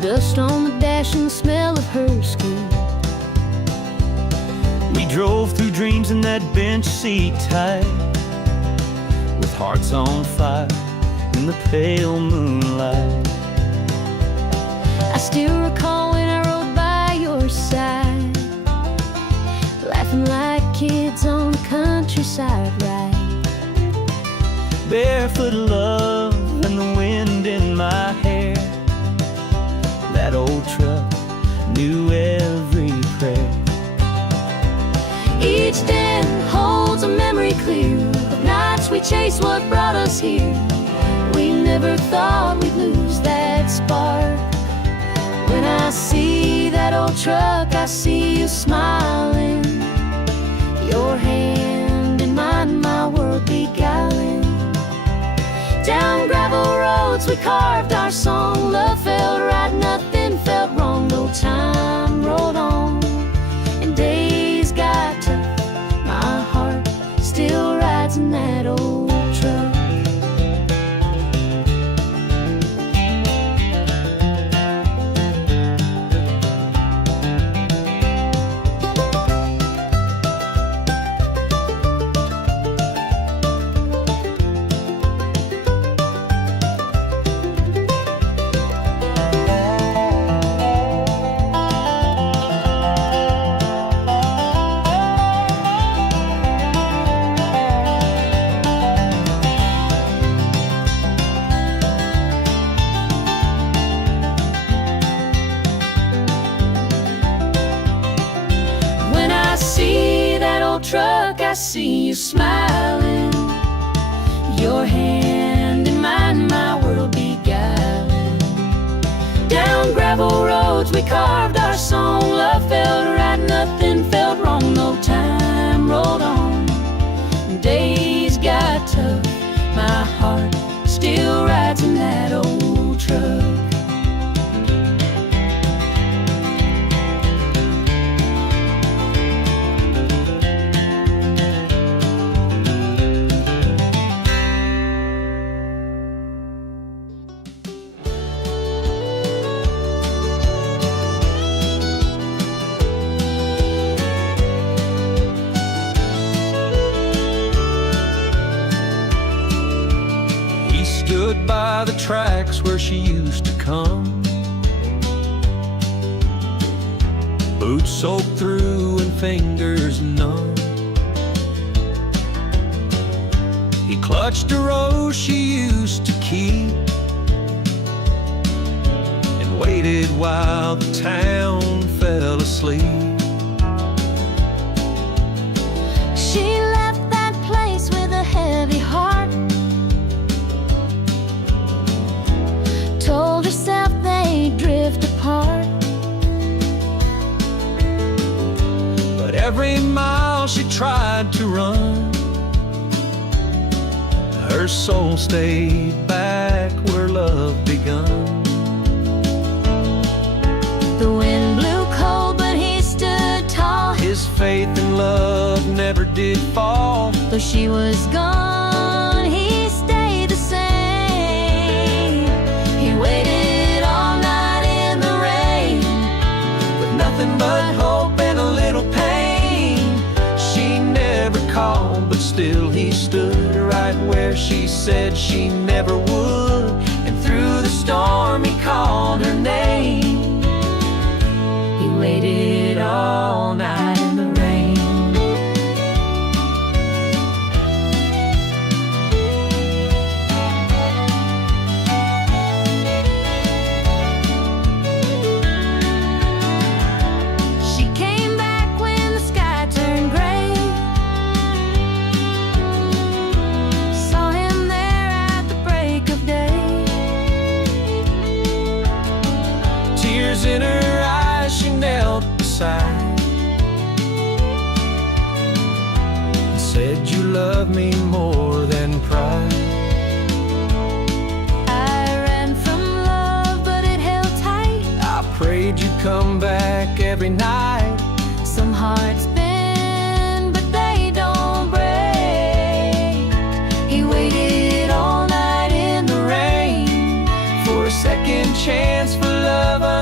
dust on the dash and the smell of her skin. We drove through dreams in that bench seat tight, with hearts on fire in the pale moonlight. I still recall when I rode by your side, laughing like kids on the countryside ride. Barefoot love and the wind in my hair. That old truck knew every prayer. Each den holds a memory clear of nights we chased what brought us here. We never thought we'd lose that spark. When I see that old truck, I see you smiling, your hand in mine, my world beguiling. Down gravel roads we carved our song. Love felt right, nothing felt wrong. No time rolled on and days got tough. My heart still rides in that old truck. Truck, I see you smiling, your hand in mine, my world beguiling. Down gravel roads we carved our song. Love felt right, nothing felt wrong. No time rolled on and days got tough. My heart still rides in that old truck. Stood by the tracks where she used to come, boots soaked through and fingers numb. He clutched a rose she used to keep and waited while the town fell asleep. She left that place with a heavy heart, told herself they'd drift apart. But every mile she tried to run, her soul stayed back where love begun. The wind blew cold, but he stood tall. His faith in love never did fall. Though she was gone, he stayed the same. He waited all night in the rain, With nothing but hope and a little pain. She never called, but still he stood right where she said she never would. And through the storm he called her name. he waited all night in the rain. She came back when the sky turned gray, saw him there at the break of day. Tears in her eyes, she knelt beside and said, "You love me more than pride." I ran from love, but it held tight. I prayed you'd come back every night. Some hearts bend, but they don't break. He waited all night in the rain For a second chance for love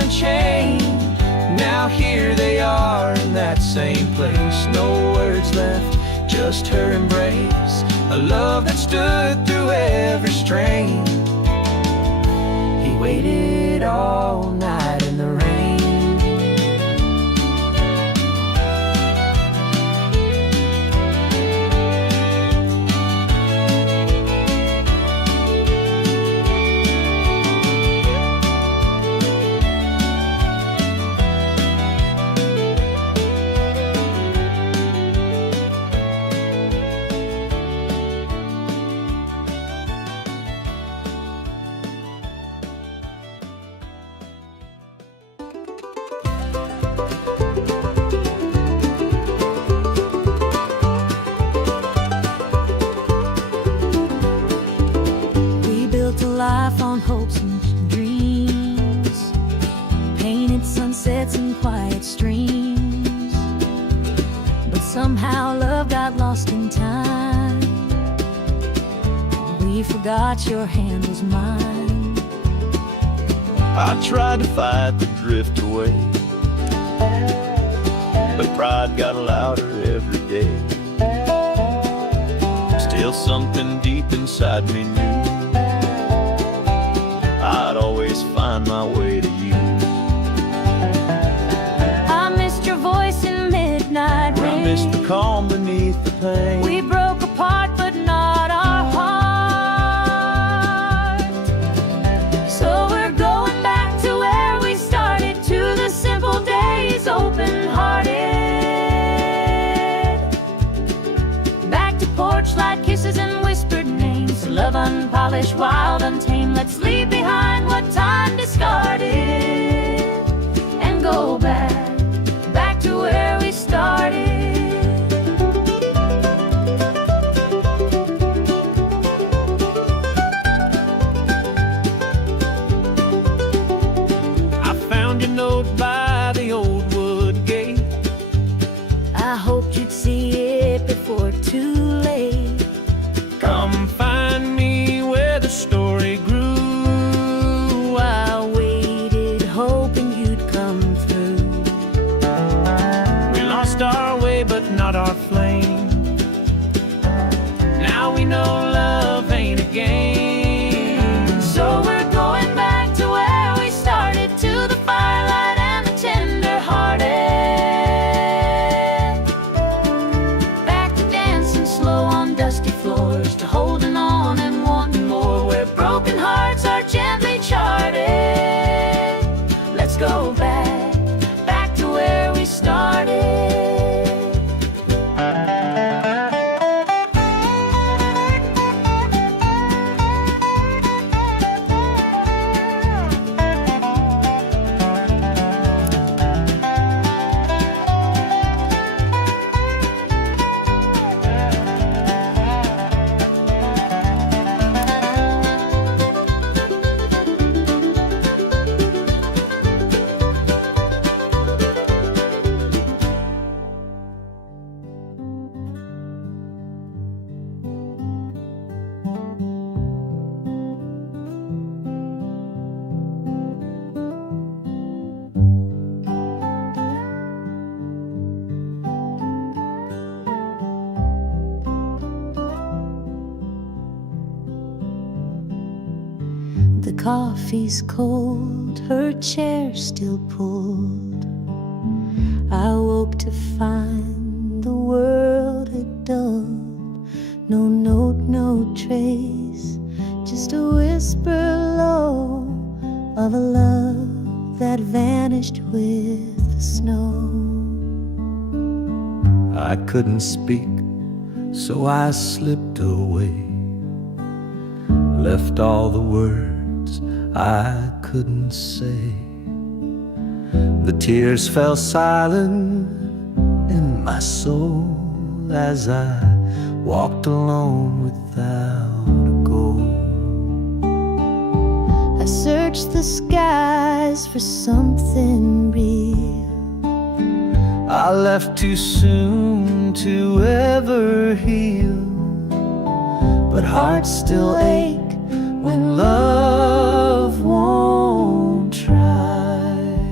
and chain. Now here they are in that same place. No words left, just her embrace. A love that stood through every strain. He waited all night in the rain. Life on hopes and dreams, painted sunsets and quiet streams. But somehow love got lost in time. We forgot your hand was mine. I tried to fight the drift away, but pride got louder every day. Still something deep inside me knew I'd always find my way to you. I missed your voice in midnight rain. I missed the calm beneath the pain. We broke apart but not our heart. So we're going back to where we started, to the simple days, open-hearted. Back to porch light kisses and whispered names. Love unpolished, wild, untamed. Let's leave behind what time discarded and go back to where we started. I found your note by the old wood gate. I hoped you'd see it before too late. Come find me where the story grew. I waited, hoping you'd come through. We lost our way, but not our flame. Now we know love ain't a game. So we're going back to where we started, to the firelight and the tender-hearted. Back to dancing slow on dusty floors, to holding on and wanting more, where broken hearts are gently charted. Let's go back to where we started. The coffee's cold, her chair still pulled. I woke to find the world had dulled. No note, no trace, just a whisper low of a love that vanished with the snow. I couldn't speak, so I slipped away, left all the words I couldn't say. The tears fell silent in my soul as I walked alone without a goal. I searched the skies for something real. I left too soon to ever heal, but hearts still ache when love won't try.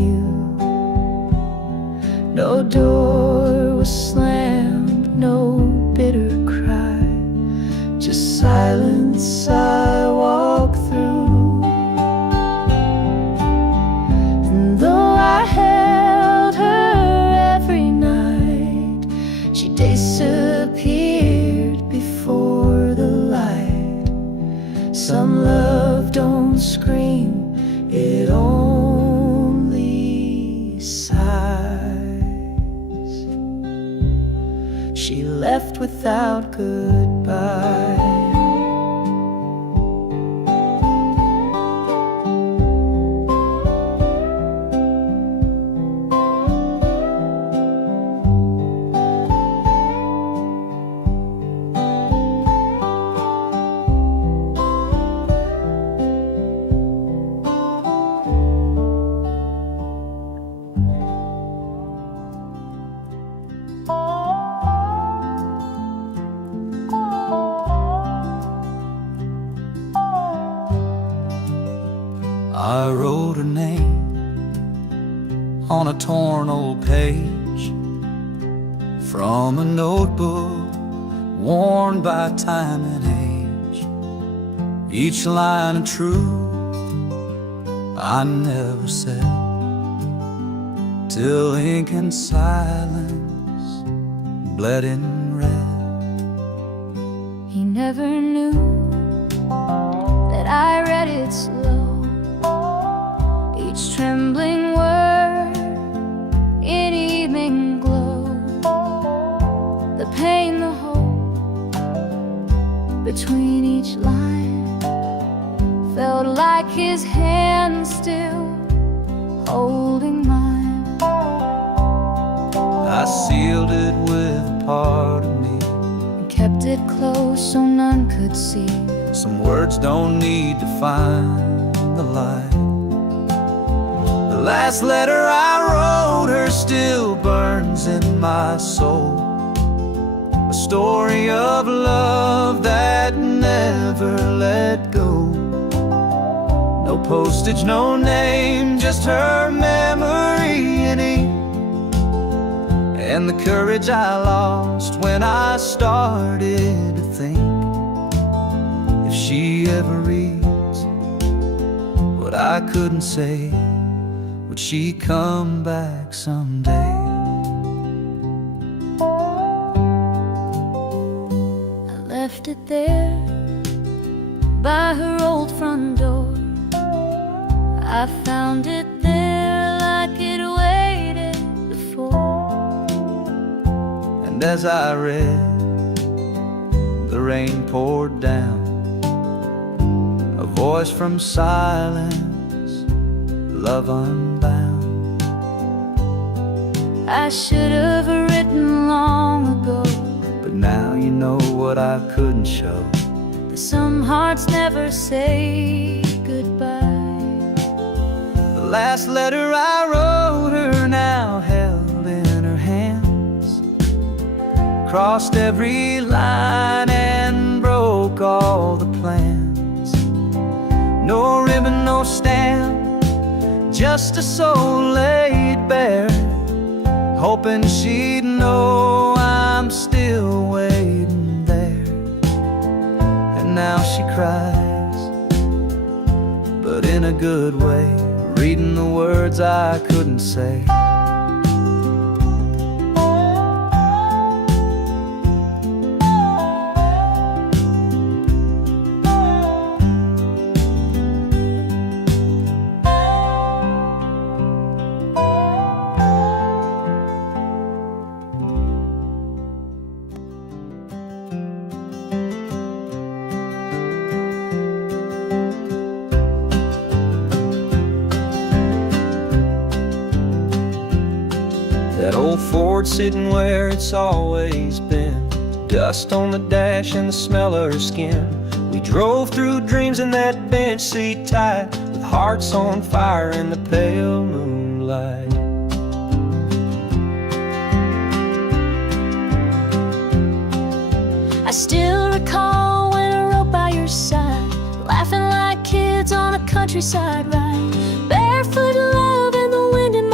you. No door was slammed, no bitter cry, just silence I walk through. And though I held her every night, she disappeared before the light. Some love don't scream, it only sighs. She left without goodbye. I wrote her name on a torn old page from a notebook worn by time and age. Each line of truth I never said, till ink and silence bled in red. He never knew that I read it slow, each trembling word in evening glow. The pain, the hope between each line felt like his hand still holding mine. I sealed it with a part of me, And kept it close so none could see. some words don't need to find the light. The last letter I wrote her still burns in my soul, a story of love that never let go. No postage, no name, just her memory in ink, and the courage I lost when I started to think, if she ever reads what I couldn't say, would she come back someday? I left it there by her old front door. I found it there like it waited before. And as I read, the rain poured down, a voice from silence, love unbound. I should have written long ago, But now you know what I couldn't show. that some hearts never say goodbye. The last letter I wrote her now held in her hands, crossed every line and broke all the plans. No ribbon, no stamp, just a soul laid bare, hoping she'd know I'm still waiting there. And now she cries, but in a good way, reading the words I couldn't say. That old Ford sitting where it's always been, dust on the dash and the smell of her skin. We drove through dreams in that bench seat tight, with hearts on fire in the pale moonlight. I still recall when I rode by your side, laughing like kids on a countryside ride, barefoot love in the wind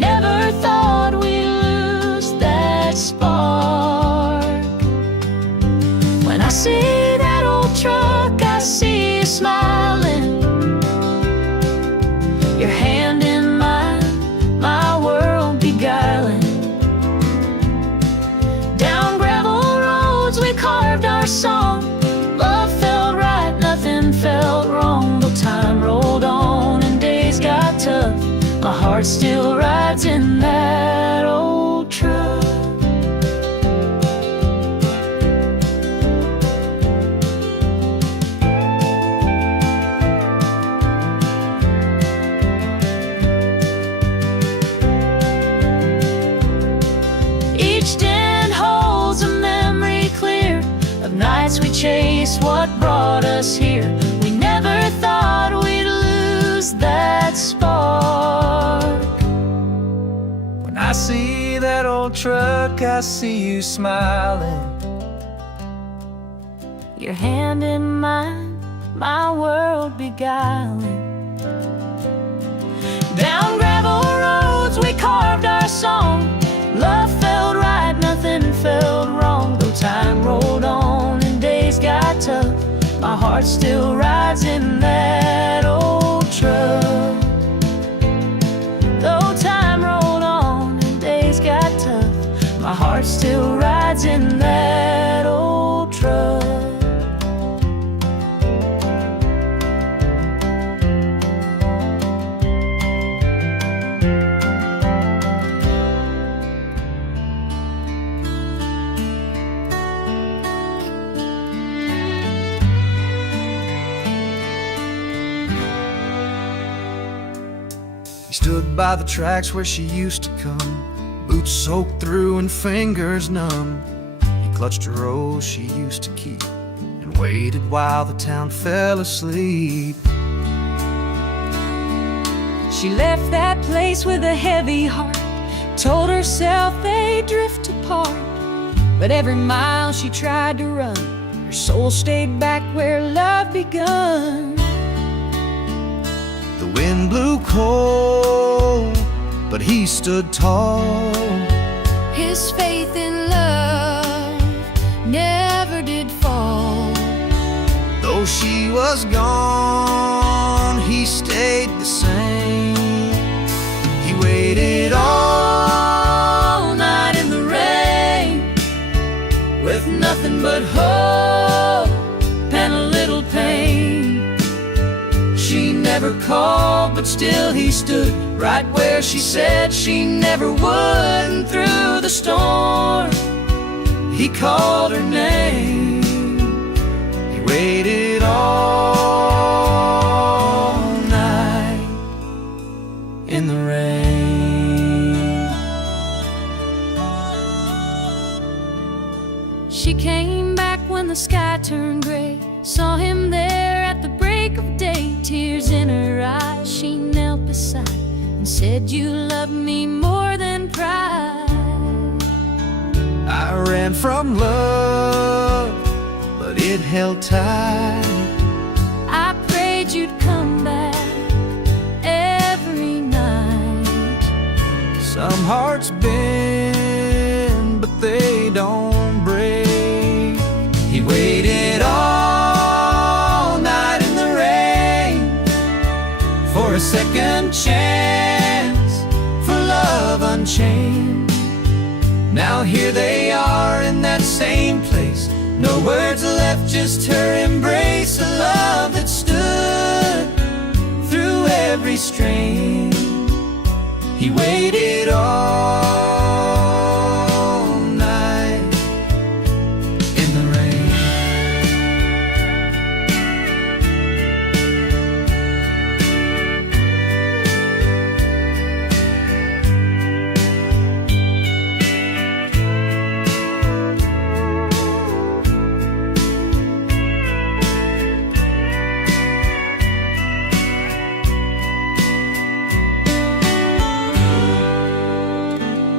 never thought we'd lose that spark. When I see that old truck, I see you smiling, your hand in mine, my world beguiling. Down gravel roads we carved our song. Love felt right, nothing felt wrong. Though time rolled on and days got tough, my heart still rides in that old truck. Each den holds a memory clear of nights we chased what brought us here. We never thought we'd lose that spark. When I see that old truck, I see you smiling, Your hand in mine, my world beguiling. Down gravel roads we carved our song. Love felt right, nothing felt wrong. Though time rolled on and days got tough, my heart still rides in that old truck. Though time rolled on and days got tough, my heart still rides in that old truck. He stood by the tracks where she used to come, boots soaked through and fingers numb. He clutched a rose she used to keep and waited while the town fell asleep. She left that place with a heavy heart, told herself they'd drift apart. But every mile she tried to run, her soul stayed back where love begun. The wind blew cold, but he stood tall. His faith in love never did fall. Though she was gone, he stayed the same. He waited all night in the rain, With nothing but hope and a little pain. she never called, but still he stood right where she said she never would. And through the storm, he called her name. He waited all night in the rain. She came back when the sky turned gray, saw him there at the break of day. Tears in her eyes, she knelt beside and said, "You love me more than pride." I ran from love, but it held tight. I prayed you'd come back every night. Some hearts bend, but they don't break. He waited all night in the rain for a second chance, for love unchained. Now here they are in that same place, no words left, just her embrace. A love that stood through every strain. He waited all night in the rain.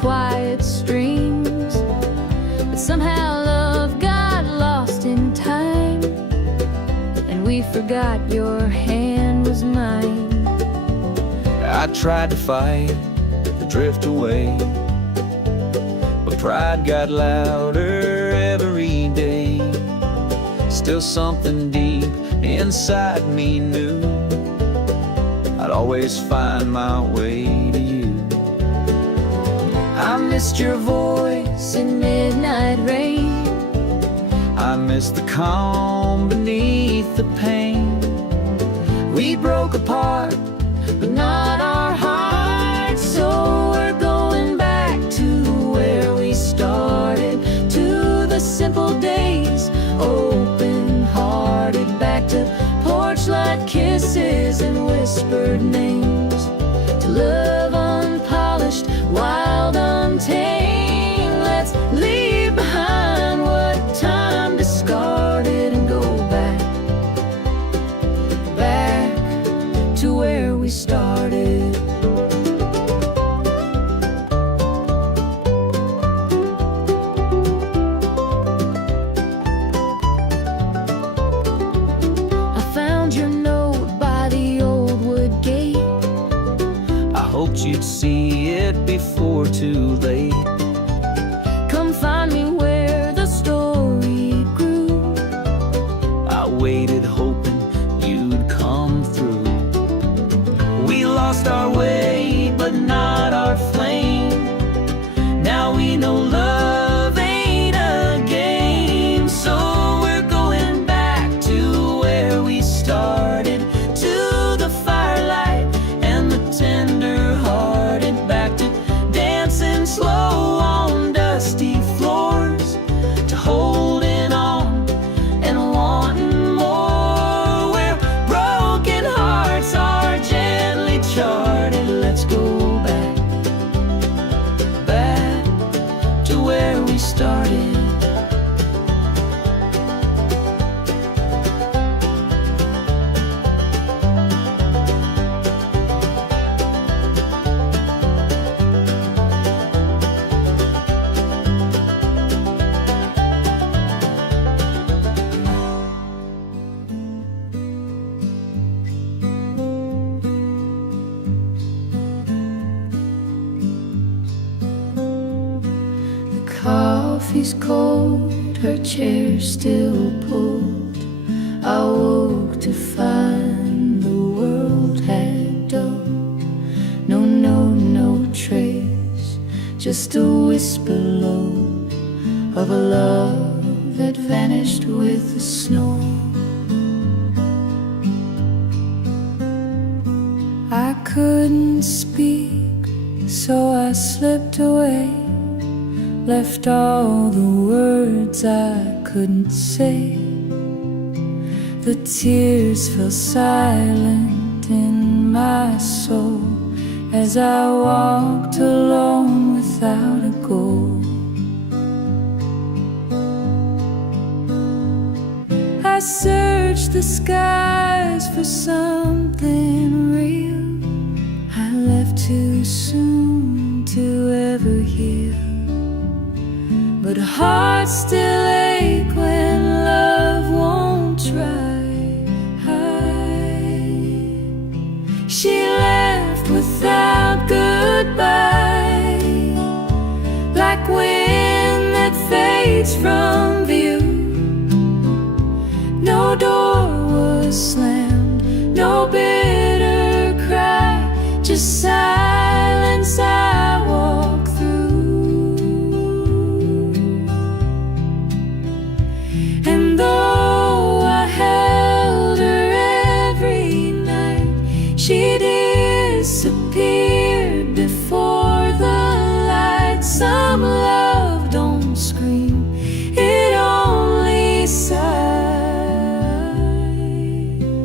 quiet streams. But somehow love got lost in time, and we forgot your hand was mine. I tried to fight, to drift away, but pride got louder every day. Still something deep inside me knew I'd always find my way to you. I missed your voice In midnight rain, I missed the calm beneath the pain. We broke apart, but not our hearts. So we're going back to where we started, to the simple days, open-hearted, back to porch light kisses and whispered names, to love unpolished, wild, untamed. Let's leave behind what time discarded and go back, back to where we started. I found your note by the old wood gate. I hoped you'd see it before too late. Come find me where the story grew. I waited hoping you'd come through. We lost our way, but not our flame. Now we know love ain't a game. So we're going back to where we started, to the firelight and the tender-hearted, back to dancing slow on dusty floors, to holding on and wanting more, where broken hearts are gently charted. Let's go back, back to where we started. Coffee's cold, her chair still pulled. I woke to find the world had dulled. No note, no trace, just a whisper low of a love that vanished with the snow. I couldn't speak, so I slipped away, left all the words I couldn't say. The tears fell silent in my soul as I walked alone without a goal. I searched the skies for something real. I left too soon to ever heal, but hearts still ache when love won't try. She left without goodbye, like wind that fades from view. No door was slammed, no bitter cry, just silence I walk through. And though I held her every night, she disappeared before the light. Some love don't scream, it only sighs.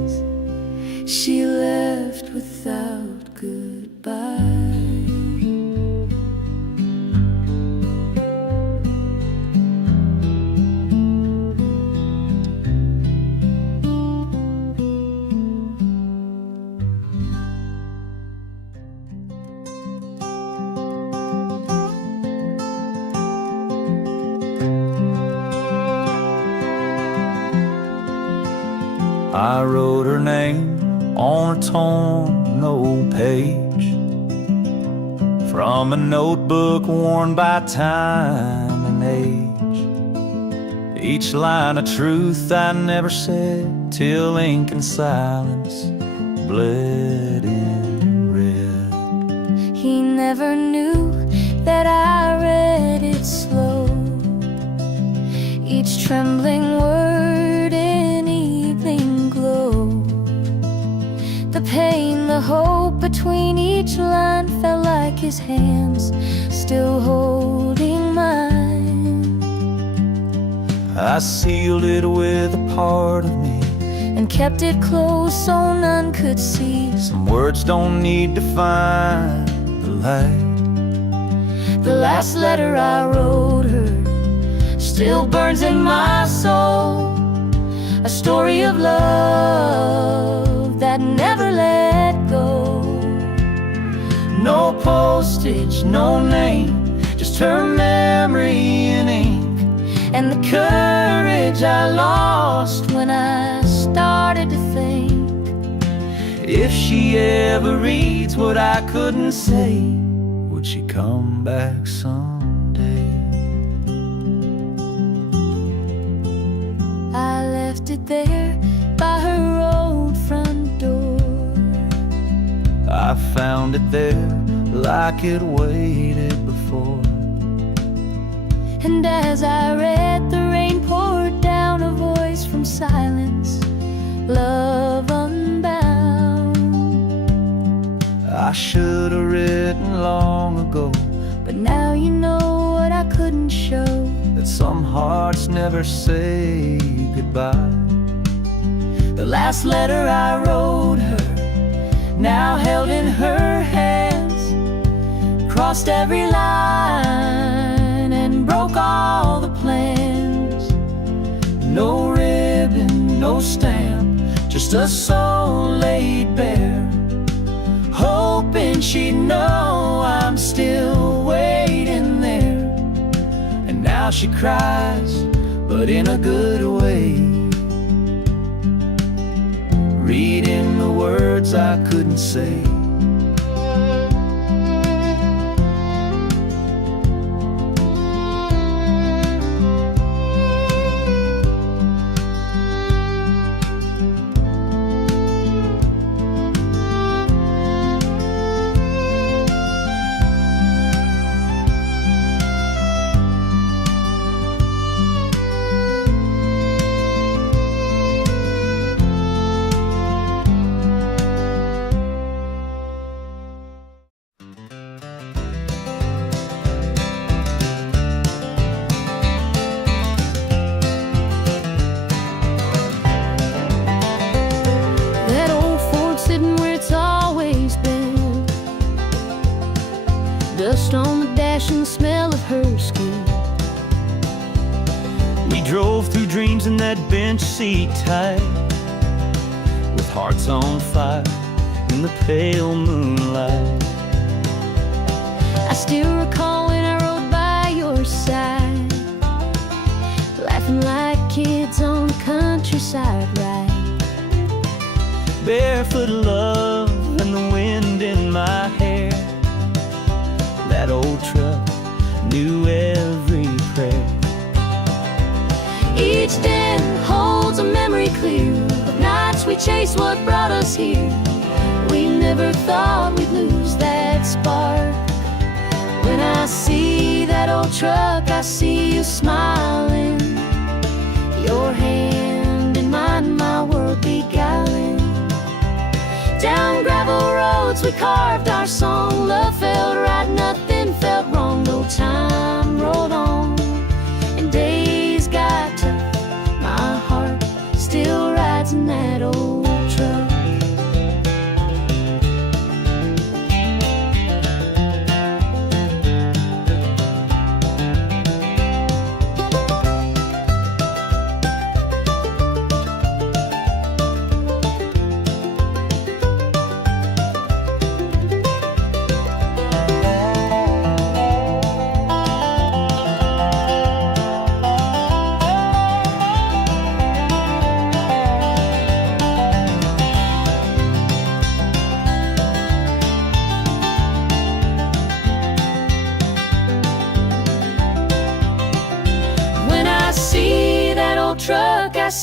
I wrote her name on a torn old page from a notebook worn by time and age. Each line a truth I never said till ink and silence bled in red. He never knew that I read it slow, each trembling word in evening glow. The pain, the hope between each line felt like his hands still holding mine. I sealed it with a part of me and kept it close so none could see. Some words don't need to find the light. The last letter I wrote her still burns in my soul, a story of love that never let go. No postage, no name, just her memory in ink, and the courage I lost when I started to think, if she ever reads what I couldn't say, would she come back someday? I left it there by her old front door. I found it there like it waited before. And as I read, the rain poured down, a voice from silence, love unbound. I should have written long ago, but now you know what I couldn't show, that some hearts never say goodbye. The last letter I wrote her, now held in her hands, crossed every line and broke all the plans. No ribbon, no stamp, just a soul laid bare, hoping she'd know I'm still waiting there. And now she cries, but in a good way, reading the words I couldn't say. Dust on the dash and the smell of her skin. We drove through dreams in that bench seat tight, with hearts on fire in the pale moonlight. I still recall when I rode by your side, laughing like kids on the countryside ride. Barefoot love and the wind in my hair. That old truck knew every prayer. Each den holds a memory clear of nights we chased what brought us here. We never thought we'd lose that spark. When I see that old truck, I see you smiling, your hand in mine, my world beguiling. Down gravel roads we carved our song. Love felt right, nothing felt wrong. No time rolled on and days got tough. My heart still rides in that old truck.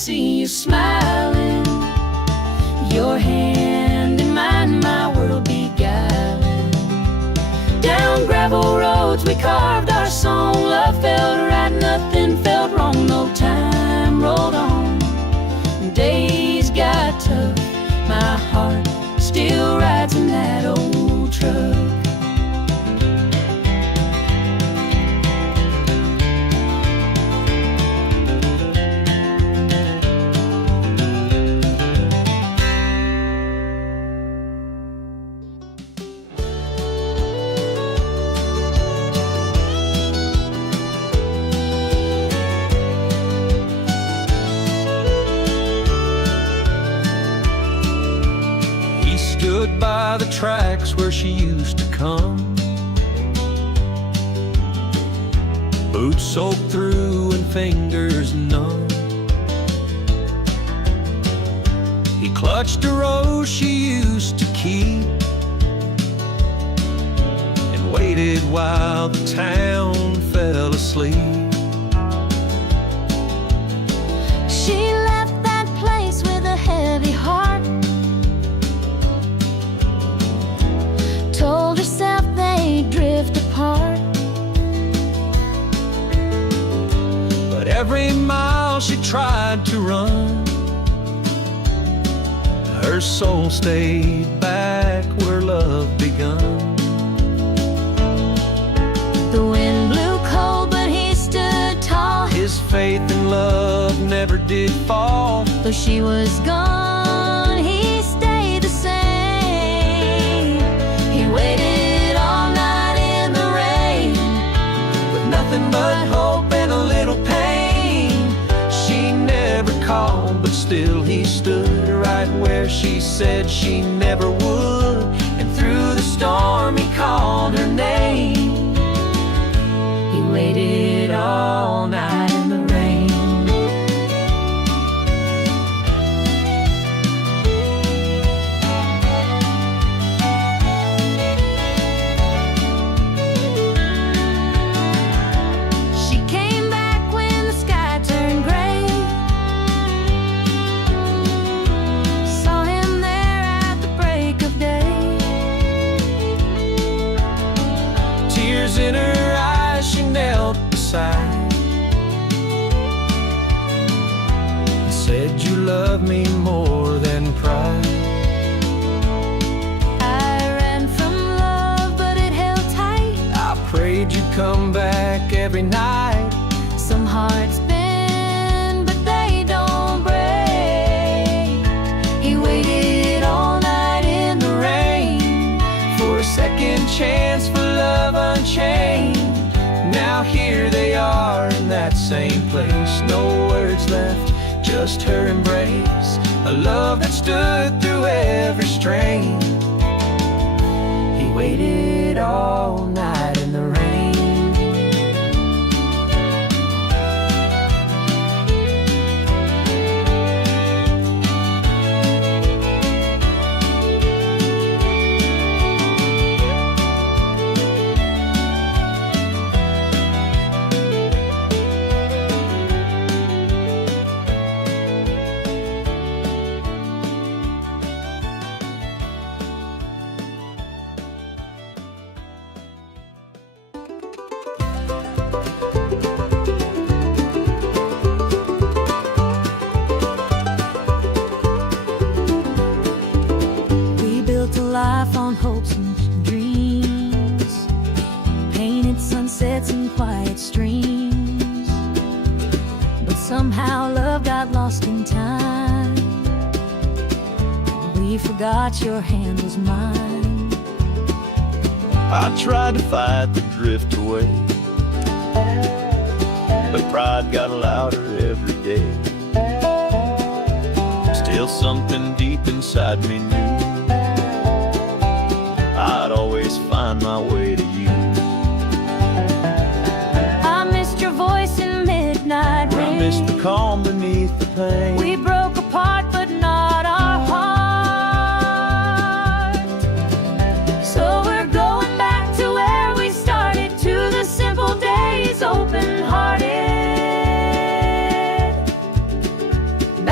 see you smiling, your hand in mine, my world beguiling. Down gravel roads we carved our song, love felt right, nothing felt wrong, no time rolled on. Days got tough, my heart still rides in that old truck. Stood by the tracks where she used to come, boots soaked through and fingers numb. He clutched a rose she used to keep and waited while the town fell asleep. She left that place with a heavy heart, told herself they'd drift apart. But every mile she tried to run, her soul stayed back where love begun. The wind blew cold, but he stood tall. His faith in love never did fall. Though she was gone, he stayed the same. He waited all night in the rain, With nothing but hope and a little pain. She never called, but still he stood right where she said she never would. And through the storm he called her name. he waited all night in the rain. She came back when the sky turned gray, saw him there at the break of day. Tears in her eyes, she knelt beside and said, "You love me more than pride." I ran from love, but it held tight. I prayed you'd come back every night. Some hearts bend, but they don't break. He waited all night in the rain For a second chance for love unchained. Now here they are in that same place. No words left, just her embrace. A love that stood through every strain. He waited all night in the rain. We built a life on hopes and dreams, painted sunsets and quiet streams. But somehow love got lost in time. We forgot your hand was mine. I tried to fight the drift away, but pride got louder every day. Still something deep inside me knew I'd always find my way to you. I missed your voice in midnight I rain. missed the calm beneath the pain. We broke apart, but not our heart. So we're going back to where we started, to the simple days, open-hearted.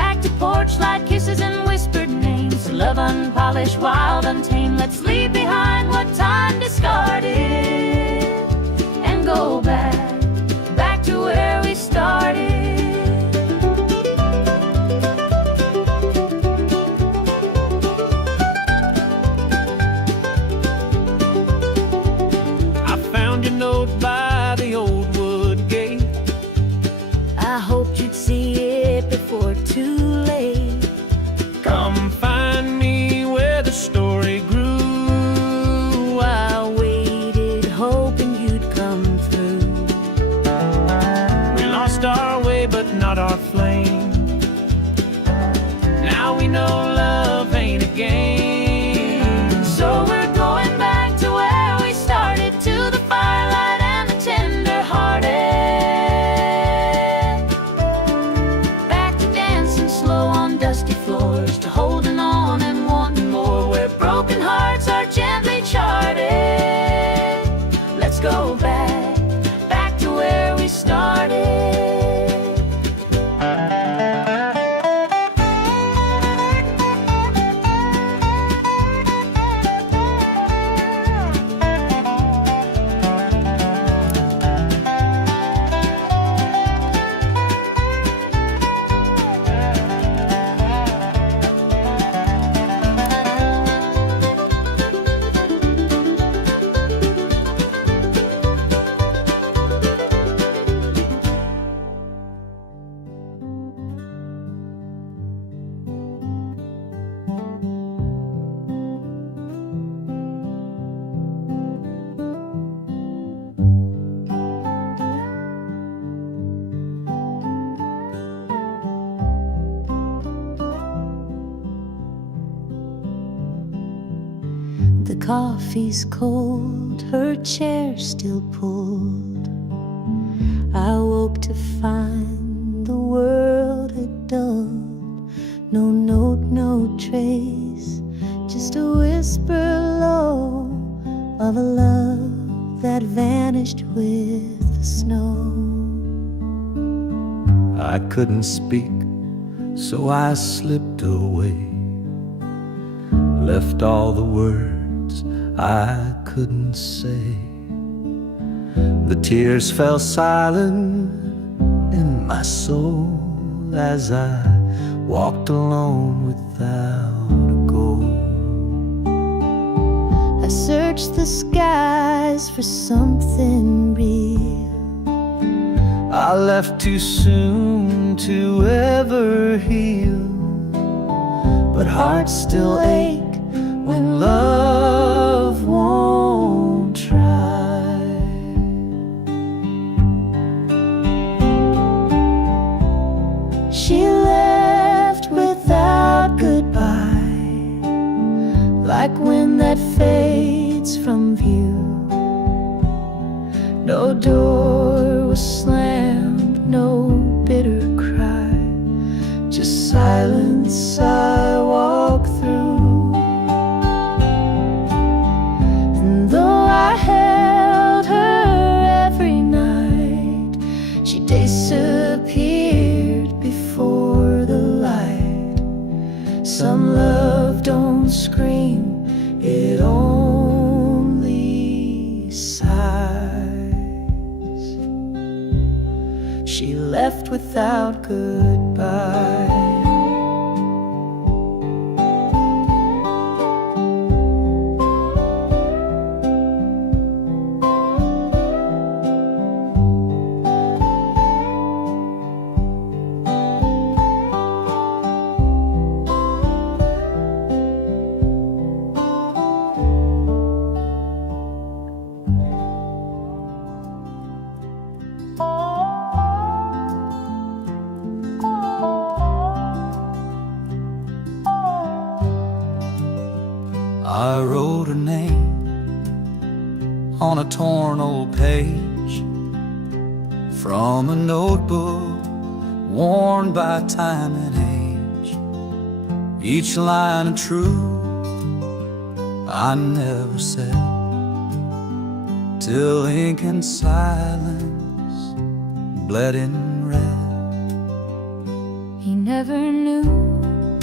torchlight kisses and whispered names. Love unpolished, wild, untamed. Let's leave behind what time discarded and go back to where we started. I found your note by the old wood gate. I hoped you'd see it before too late. Come find me where the story grew. I waited, hoping you'd come through. We lost our way, but not our flame. Now we know love ain't a game. So we're going back to where we started, to the firelight and the tender-hearted. Back to dancing slow on dusty floors, to holding on and wanting more, where broken hearts are gently charted. Let's go back to where we started. The coffee's cold, her chair still pulled. I woke to find the world had dulled. No note, no trace, just a whisper low of a love that vanished with the snow. I couldn't speak, so I slipped away, left all the words I couldn't say. The tears fell silent in my soul as I walked alone without a goal. I searched the skies for something real. I left too soon to ever heal, but hearts still ache when love won't try. She left without goodbye, like wind that fades from view. No door was slammed, no bitter cry, just silence I walk through. And though I held her every night, she disappeared before the light. Some love don't scream, it only sighs. She left without goodbye. I wrote her name on a torn old page from a notebook worn by time and age. Each line of truth I never said, till ink and silence bled in red. He never knew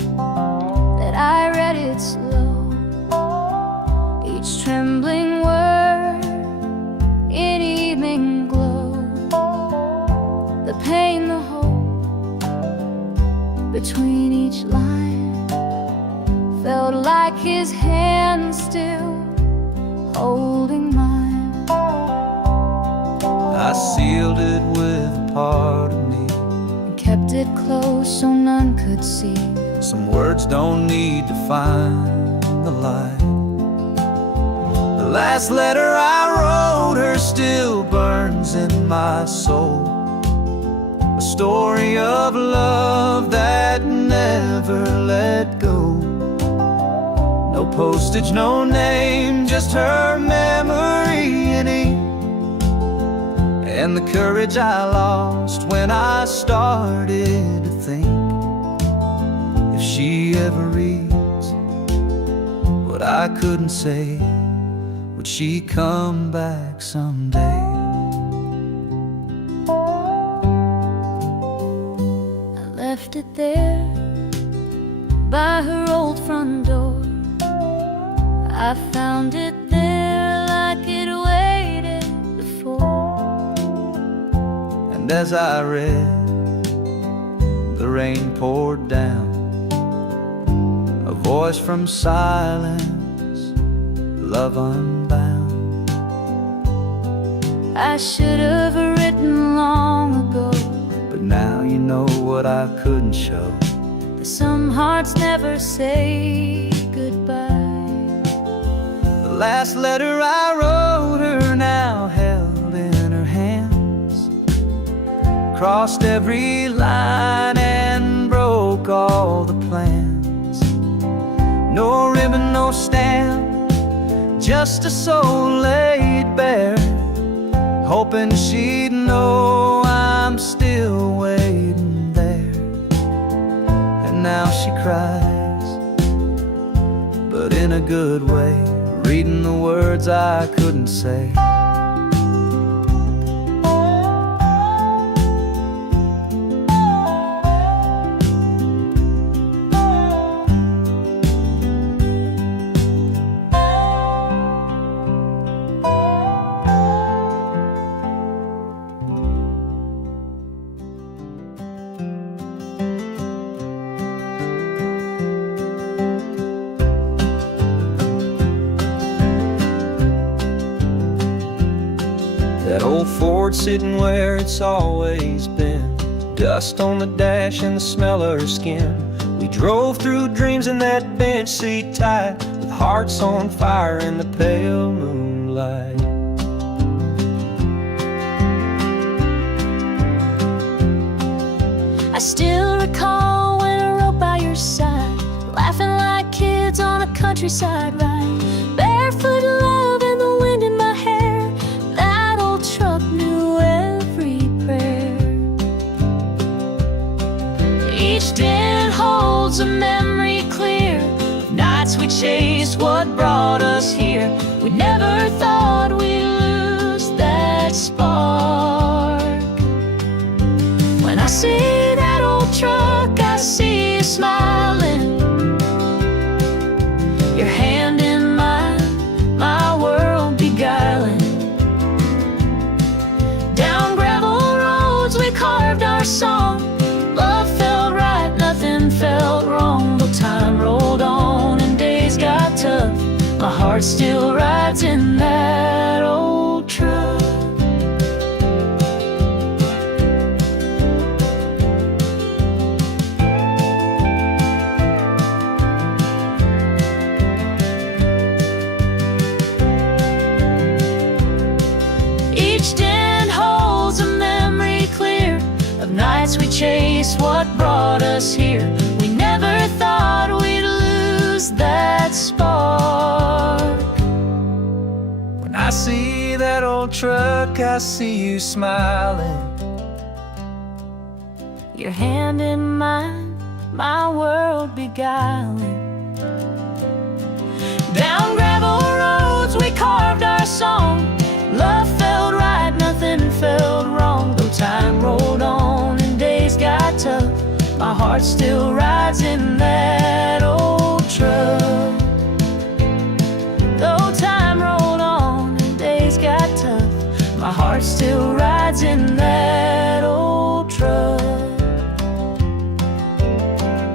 between each line. Felt like his hand still holding mine. I sealed it with a part of me And kept it close so none could see. Some words don't need to find the light. The last letter I wrote her still burns in my soul. A story of love that never let go. No postage, no name, just her memory in ink. And the courage I lost when I started to think, if she ever reads what I couldn't say, would she come back someday? I left it there by her old front door. I found it there like it waited before. And as I read, the rain poured down, a voice from silence, love unbound. I should have written long ago, But now you know what I couldn't show. that some hearts never say goodbye. The last letter I wrote her now held in her hands, crossed every line and broke all the plans. No ribbon, no stamp, just a soul laid bare, hoping she'd know I'm still waiting there. And now she cries, but in a good way, reading the words I couldn't say. That old Ford sitting where it's always been, dust on the dash and the smell of her skin. We drove through dreams in that bench seat tight, with hearts on fire in the pale moonlight. I still recall when I rode by your side, laughing like kids on a countryside ride. Barefoot love and the wind in my hair, that old truck knew every prayer. Each dent holds a memory clear, nights we chased what brought us here. We never thought we'd lose that spark. When I see that old truck, I see you smiling, your hand in mine, my world beguiling. Down gravel roads we carved our song, love felt right, nothing felt wrong. But time rolled on and days got tough, my heart still rides in that old truck. Each dent holds a memory clear of nights we chased what brought us here. We never thought we'd lose that spark. When I see that old truck, I see you smiling, Your hand in mine, my world beguiling. Down gravel roads we carved our song, love felt right, nothing felt wrong. Though time rolled on and days got tough, my heart still rides in that old truck. Though time rolled on and days got tough, my heart still rides in that old truck.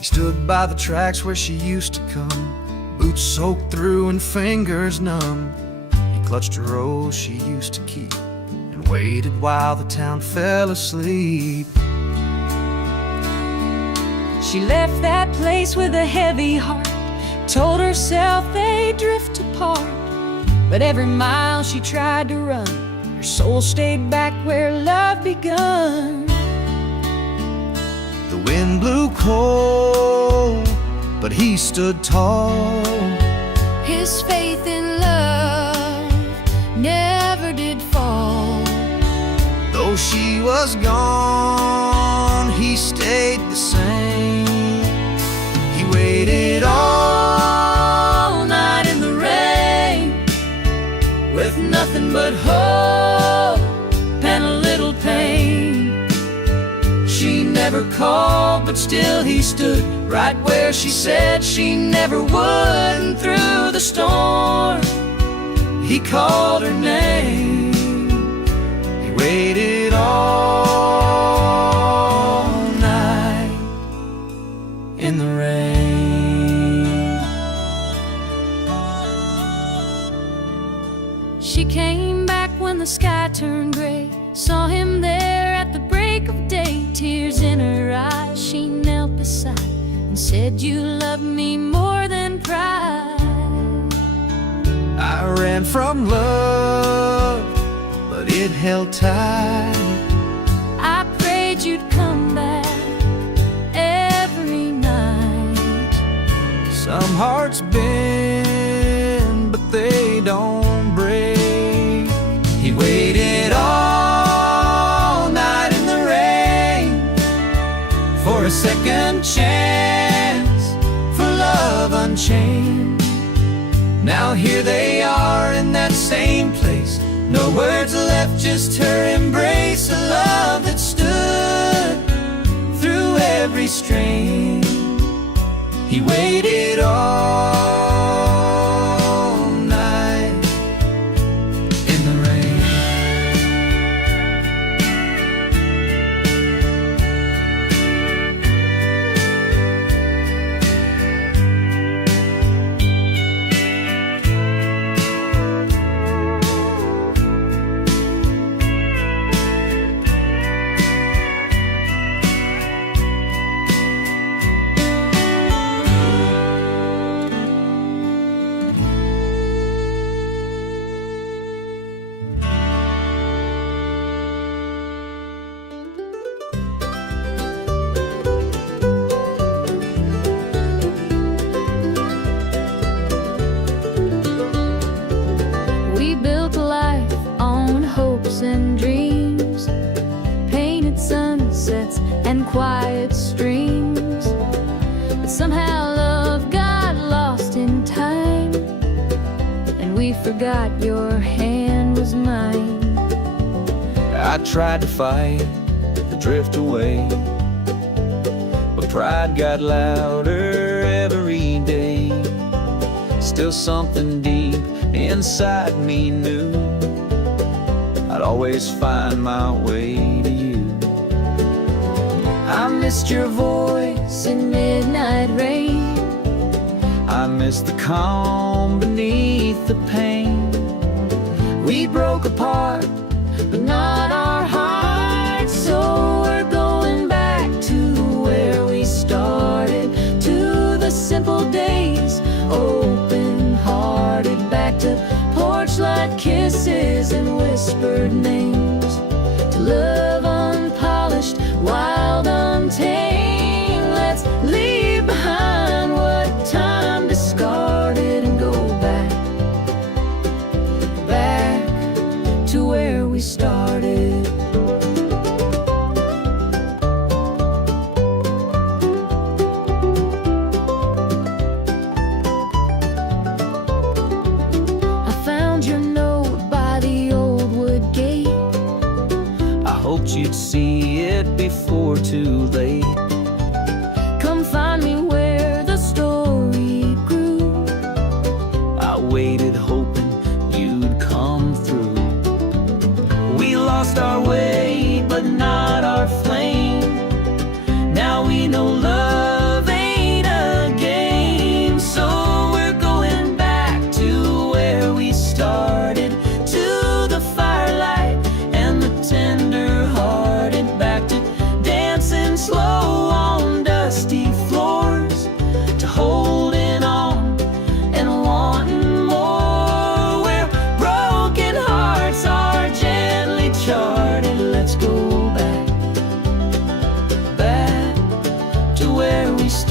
He stood by the tracks where she used to come, boots soaked through and fingers numb. He clutched a rose she used to keep and waited while the town fell asleep. She left that place with a heavy heart, told herself they'd drift apart. But every mile she tried to run, her soul stayed back where love begun. The wind blew cold, but he stood tall. His faith in love never did fall. Though she was gone, he stayed the same. He waited all night in the rain, With nothing but hope and a little pain. she never called, but still he stood right where she said she never would. And through the storm, he called her name. He waited all night in the rain. She came back when the sky turned gray, saw him there at the break of day. Tears in her eyes, she knelt beside and said, "You love me more than pride." I ran from love, but it held tight. I prayed you'd come back every night. Some hearts bend, but they don't break. He waited all night in the rain for a second chance, for love unchained. Now here they are in that same place, no words left, just her embrace. A love that stood through every strain. He waited all night in the rain. We built a life on hopes and dreams, painted sunsets and quiet streams. But somehow love got lost in time, and we forgot your hand was mine. I tried to fight the drift away, but pride got louder every day. Still something deep inside me knew I'd always find my way to you. I missed your voice in midnight rain. I missed the calm beneath the pain. We broke apart, but not our hearts. So we're going back to where we started, to the simple days, open-hearted, back to porch light kisses and whispered names, to love unpolished, wild, untamed. Let's leave behind what time discarded and go back to where we started. I found your note by the old wood gate. I hoped you'd see it before too late. Come find me where the story grew. I waited hoping you'd come through. We lost our way, but not our flame. Now we know love ain't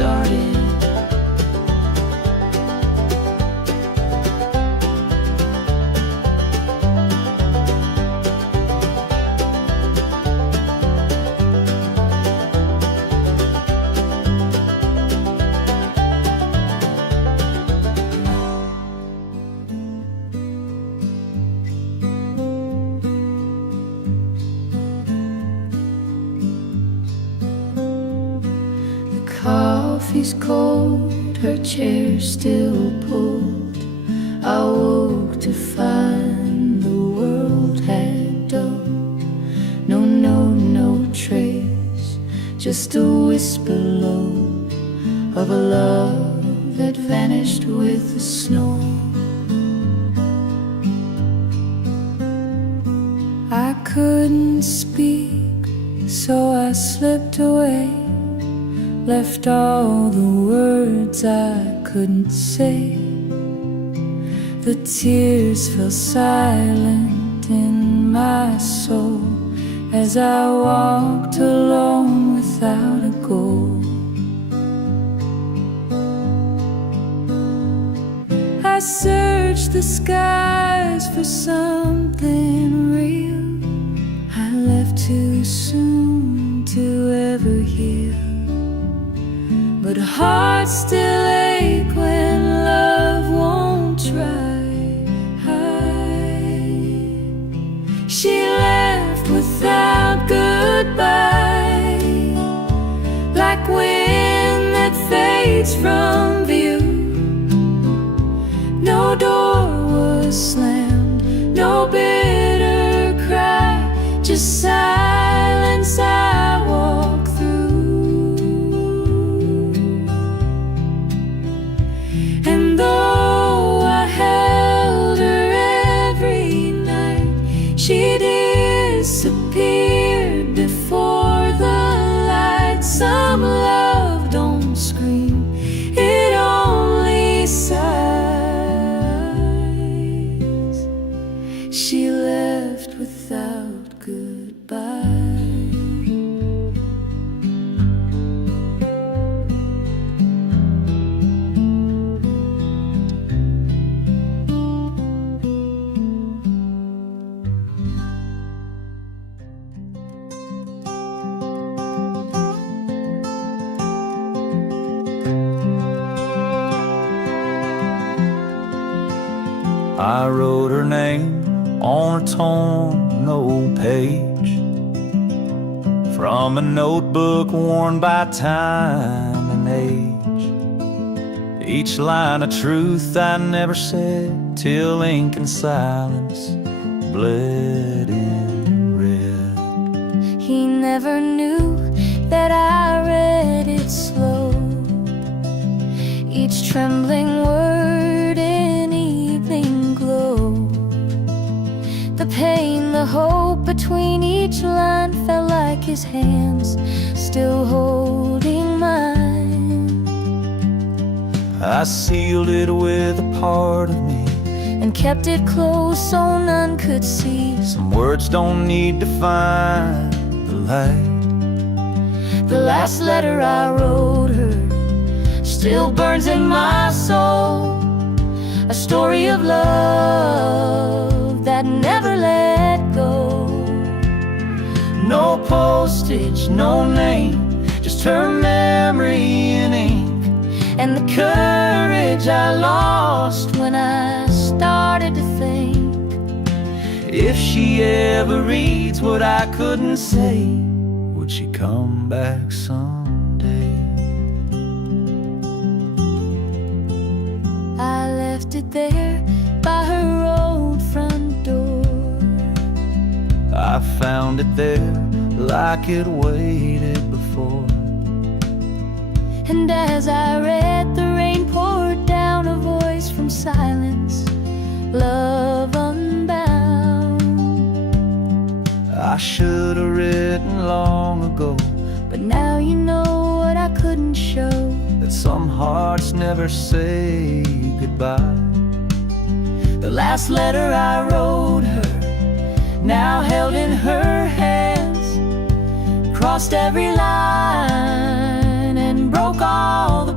started. Coffee's cold, her chair still pulled. I woke to find the world had dulled. No trace, just a whisper low of a love that vanished with the snow. I couldn't speak, so I slipped away, left all the words I couldn't say. The tears fell silent in my soul as I walked alone without a goal. I searched the skies for something real. I left too soon to ever heal, but hearts still ache when love won't try. She left without goodbye, like wind that fades from view. No door was slammed, no bitter cry, just silence I walk through. And though I held her every night, she disappeared before the light. Some love don't scream, it only sighs. She left without goodbye. I wrote her name on a torn old page from a notebook worn by time and age. Each line a truth I never said, till ink and silence bled in red. He never knew that I read it slow, each trembling word in evening glow. The pain, the hope between each line felt like his hands still holding mine. I sealed it with a part of me and kept it close so none could see. Some words don't need to find the light. The last letter I wrote her still burns in my soul, a story of love that never let go. No postage, no name, just her memory in ink, and the courage I lost when I started to think. If she ever reads what I couldn't say, would she come back someday? I left it there by her old front door. I found it there like it waited before. And as I read, the rain poured down, a voice from silence, love unbound. I should have written long ago, but now you know what I couldn't show, that some hearts never say goodbye. the last letter I wrote her, now held in her hands, crossed every line and broke all the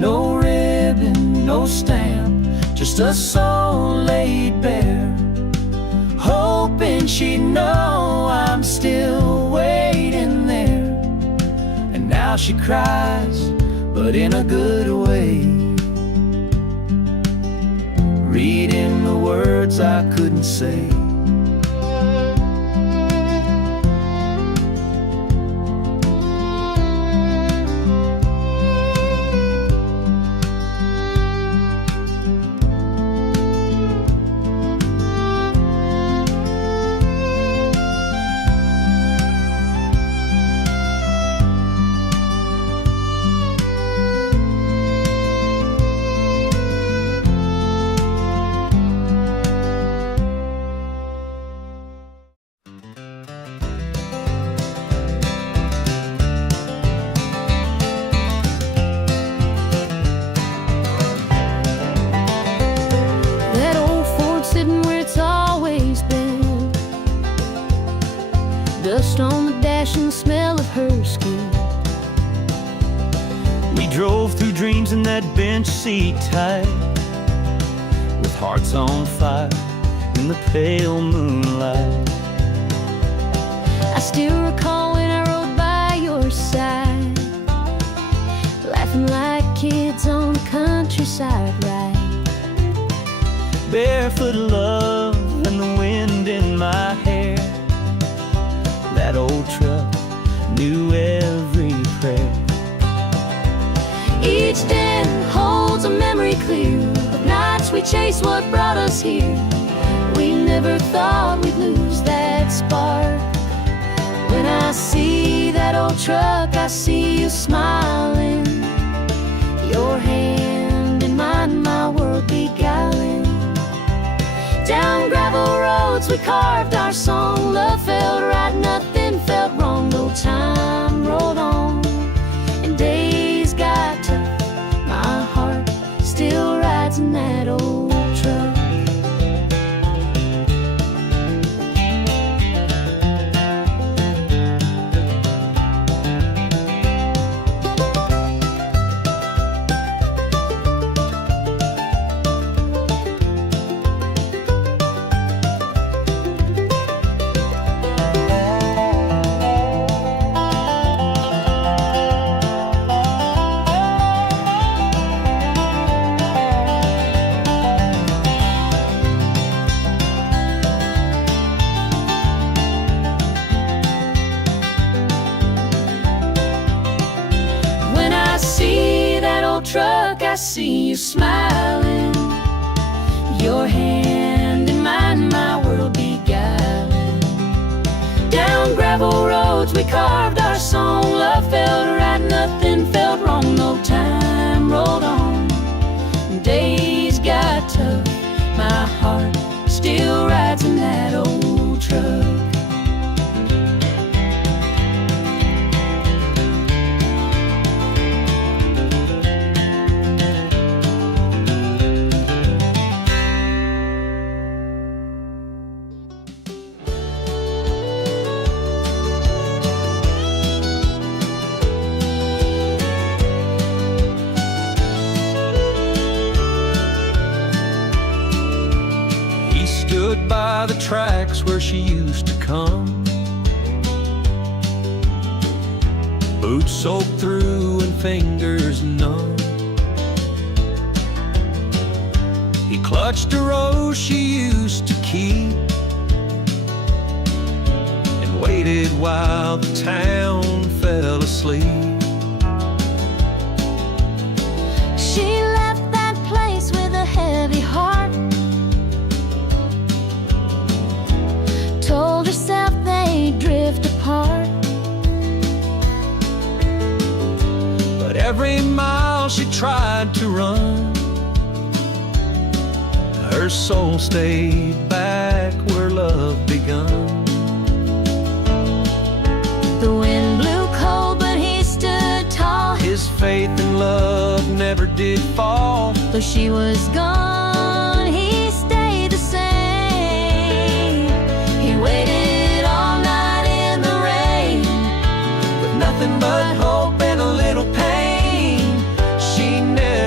No ribbon, no stamp, just a soul laid bare, hoping she'd know I'm still waiting there. And now she cries, but in a good way, reading the words I couldn't say. That old Ford sitting where it's always been, dust on the dash and the smell of her skin. We drove through dreams in that bench seat tight, with hearts on fire in the pale moonlight. I still recall when I rode by your side, laughing like kids on the countryside ride. Barefoot love and the wind in my hair. That old truck knew every prayer. Each day holds a memory clear of nights we chased what brought us here. We never thought we'd lose that spark. When I see that old truck, I see you smiling, your hand in mine, my world beguiling. Down gravel roads we carved our song. Love felt right, nothing felt wrong. No time rolled on and days got tough. My heart still rides in that old truck. Truck, I see you smiling, your hand in mine, my world beguiling. Down gravel roads we carved our song. Love felt right, nothing felt wrong. No time rolled on, days got tough. My heart still rides in that old truck. Stood by the tracks where she used to come, boots soaked through and fingers numb. He clutched a rose she used to keep and waited while the town fell asleep. She left that place with a heavy heart, told herself they'd drift apart. But every mile she tried to run, her soul stayed back where love begun. The wind blew cold, but he stood tall. His faith in love never did fall. Though she was gone, he stayed the same. He waited all night in the rain, with nothing but hope and a little pain. She never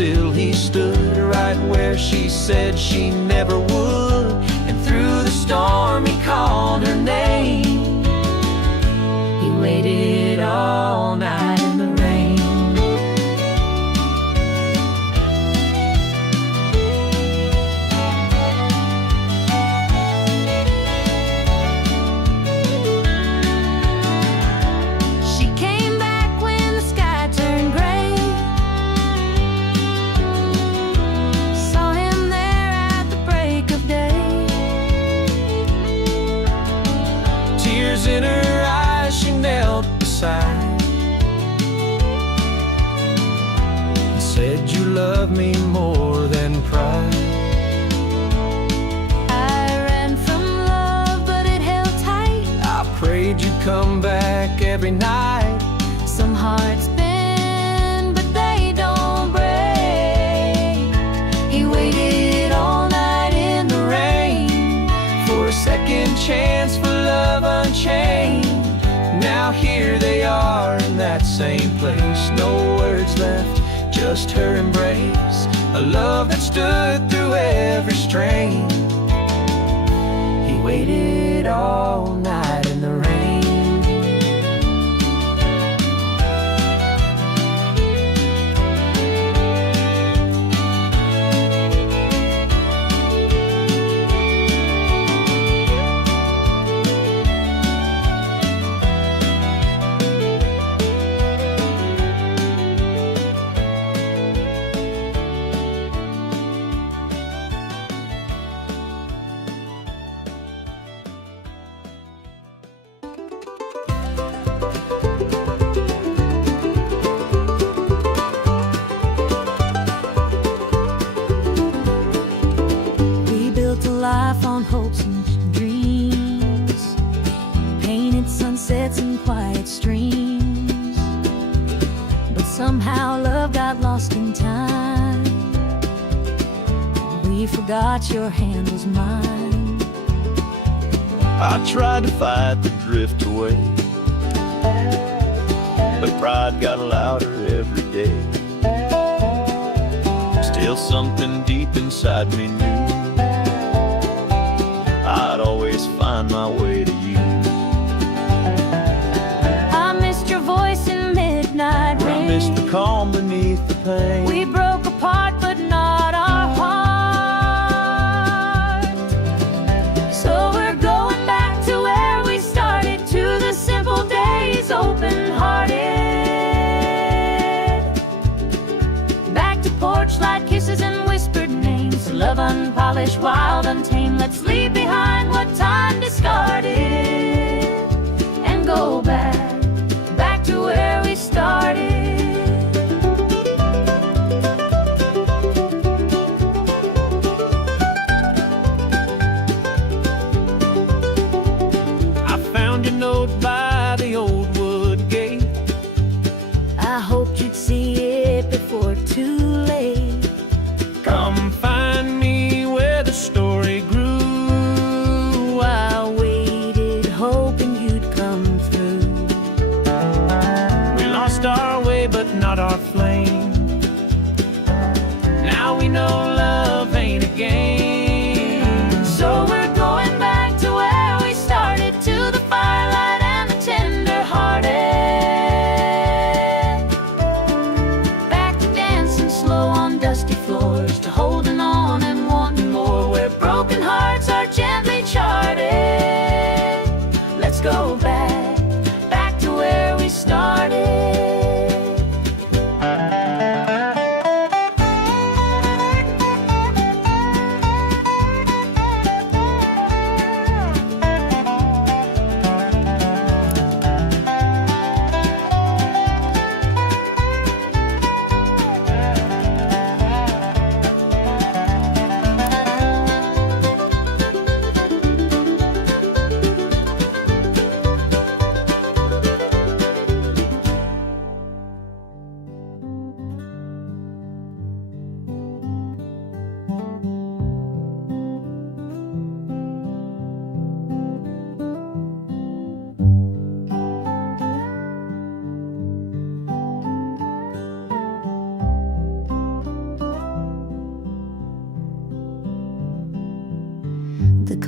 still he stood right where she said she never would. And through the storm he called her name. He waited all night in the rain. She came back when the sky turned gray. Saw him there at the break of day. Tears in her eyes, she knelt beside and said, "You love me more than pride." I ran from love, but it held tight. I prayed you'd come back every night. Some hearts bend, but they don't break. He waited all night in the rain For a second chance for love unchained. Now here they are in that same place. No words left, just her embrace. A love that stood through every strain. He waited all night in the rain. Life on hopes and dreams, painted sunsets and quiet streams. But somehow love got lost in time. We forgot your hand was mine. I tried to fight the drift away, but pride got louder every day. Still something deep inside me knew I'd always find my way to you. I missed your voice in midnight rain. I missed the calm beneath the pain. We broke apart, but not our heart. So we're going back to where we started, to the simple days, open-hearted. Back to porch light kisses and whispered names. Love unpolished, wild, untamed. Let's leave behind what time discarded and go back to where we started. I found your note by the old wood gate. I hoped you'd see it before too late. Come find me where the story grew. I waited, hoping you'd come through. We lost our way, but not our flame. Now we know love ain't a game. So we're going back to where we started, to the firelight and the tender-hearted. Back to dancing slow on dusty floors, to holding on and wanting more, where broken hearts are gently charted. Let's go back to where we started.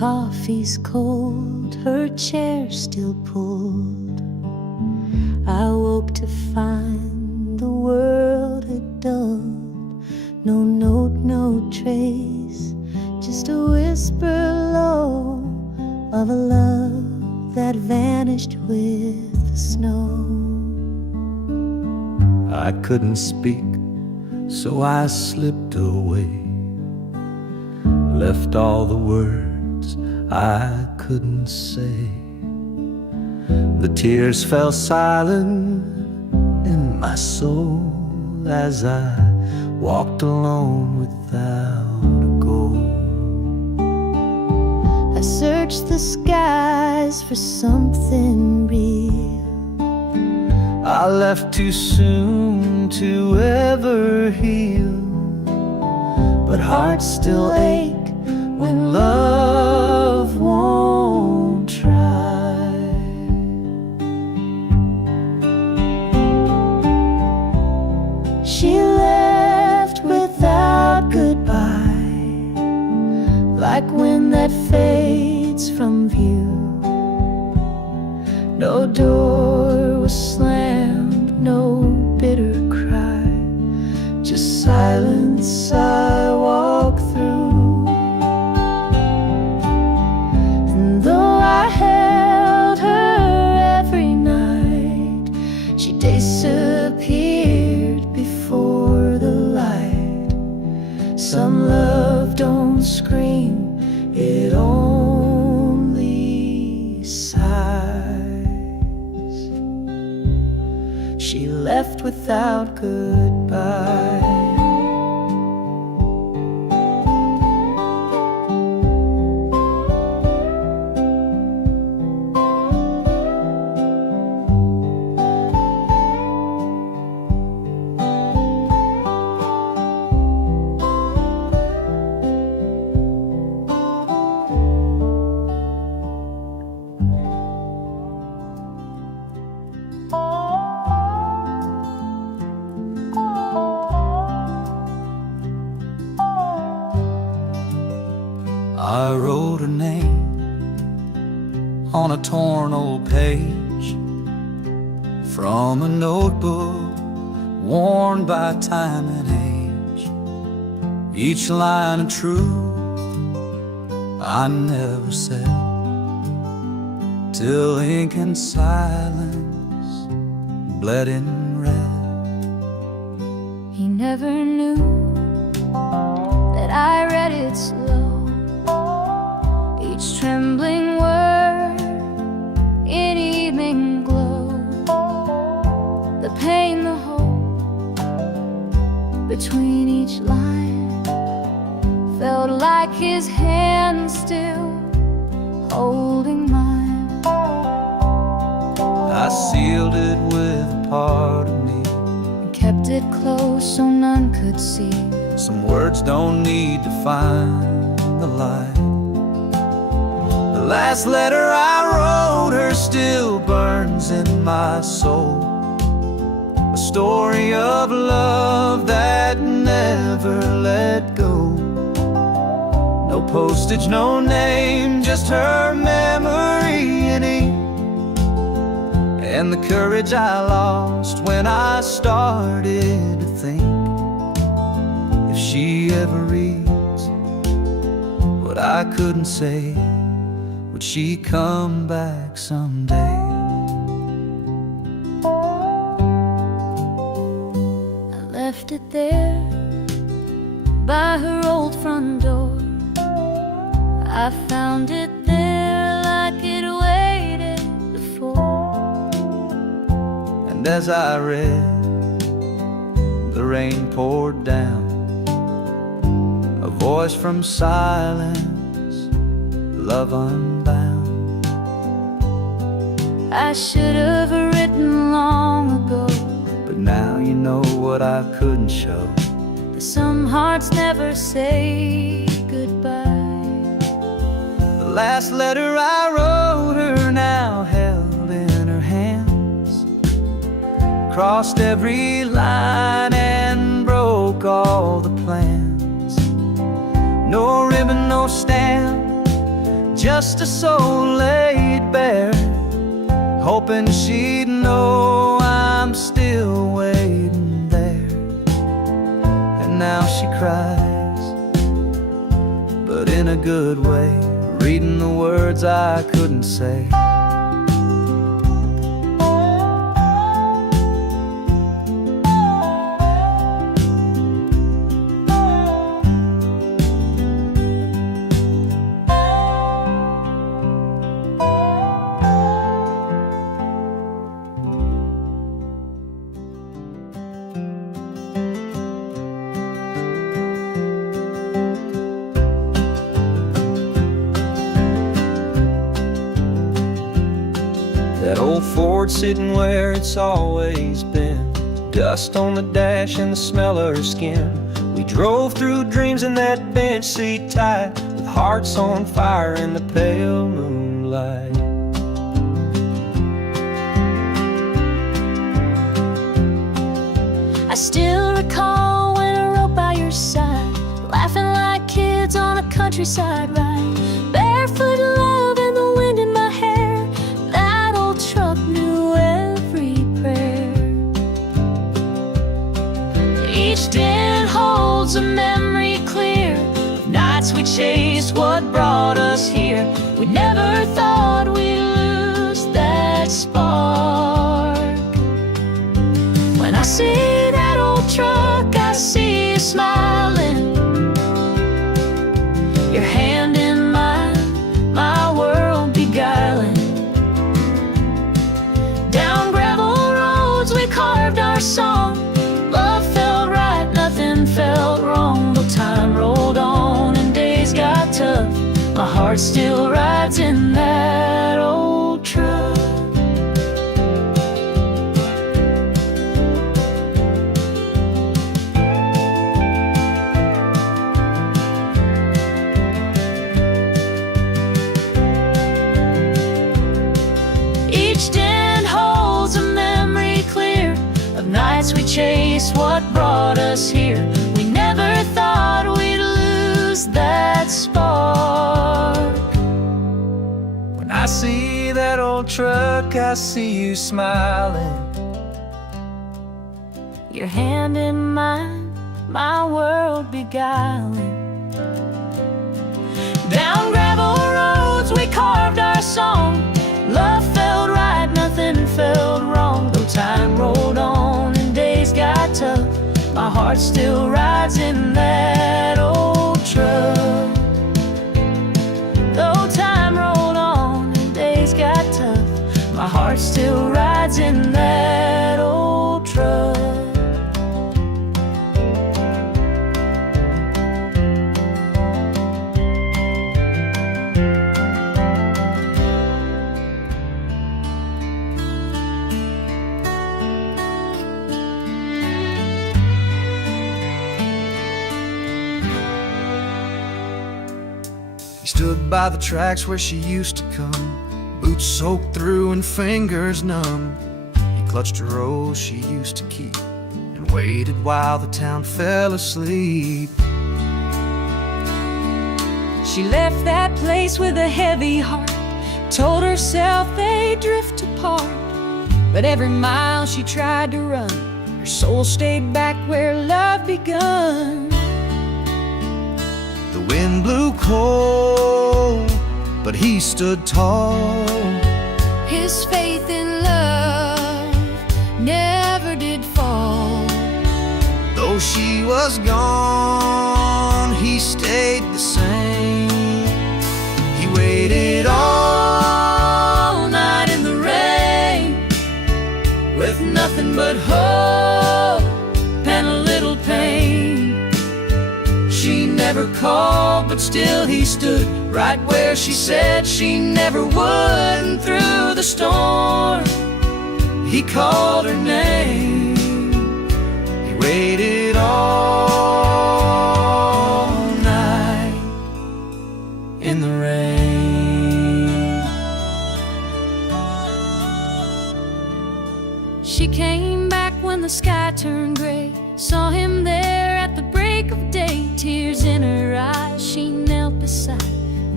coffee's cold, her chair still pulled. I woke to find the world had dulled. No note, no trace, just a whisper low of a love that vanished with the snow. I couldn't speak, so I slipped away, left all the words I couldn't say. The tears fell silent in my soul as I walked alone without a goal. I searched the skies for something real. I left too soon to ever heal, but hearts still ache when love won't try. She left without goodbye, like wind that fades from view. No door was slammed, no bitter cry, just silence I walk through. And though I held her every night, she disappeared before the light. Some love don't scream, it only sighs. She left without goodbye. I wrote her name on a torn old page from a notebook worn by time and age. Each line of truth I never said, till ink and silence bled in red. He never knew that I read it slow, each trembling word in evening glow. The pain, the hope between each line felt like his hand still holding mine. I sealed it with a part of me, And kept it close so none could see. some words don't need to find the light. The last letter I wrote her still burns in my soul, a story of love that never let go. No postage, no name, just her memory in ink, and the courage I lost when I started to think, if she ever reads what I couldn't say, would she come back someday? I left it there by her old front door. I found it there like it waited before. And as I read, the rain poured down, a voice from silence, love unbound. I should have written long ago, But now you know what I couldn't show. that some hearts never say goodbye. The last letter I wrote her now held in her hands, crossed every line and broke all the plans. No ribbon, no stamp, just a soul laid bare, hoping she'd know I'm still waiting there. And now she cries, but in a good way, reading the words I couldn't say. That old Ford sitting where it's always been, dust on the dash and the smell of her skin. We drove through dreams in that bench seat tight, with hearts on fire in the pale moonlight. I still recall when I rode by your side, laughing like kids on a countryside ride, barefoot love and the wind in my hair. That old truck knew every prayer. Each dent holds a memory clear of nights we chased what brought us here. We never thought we'd lose that spark. When I see that old truck, I see you smiling, your hand in mine, my world beguiling. Down gravel roads we carved our song. Love felt right, nothing felt wrong. Though time rolled on and days got tough, my heart still rides in that old truck. Each dent holds a memory clear of nights we chased what brought us here. We never thought we'd lose that spark. When I see that old truck, I see you smiling, Your hand in mine, my world beguiling. Down gravel roads we carved our song. Love felt right, nothing felt wrong. Though time rolled on and days got tough, my heart still rides in that old truck. Though time rolled on and days got tough, my heart still rides in that old truck. He stood by the tracks where she used to come, boots soaked through and fingers numb. He clutched a rose she used to keep and waited while the town fell asleep. She left that place with a heavy heart, told herself they'd drift apart. But every mile she tried to run, her soul stayed back where love begun. The wind blew cold, but he stood tall. His faith in love never did fall. Though she was gone, he stayed the same. He waited all night in the rain, With nothing but hope and a little pain. She never called, but still he stood right where she said she never would. And through the storm, he called her name. he waited all Night in the rain. She came back when the sky turned gray, saw him there at the break of day. Tears in her eyes, she knelt beside and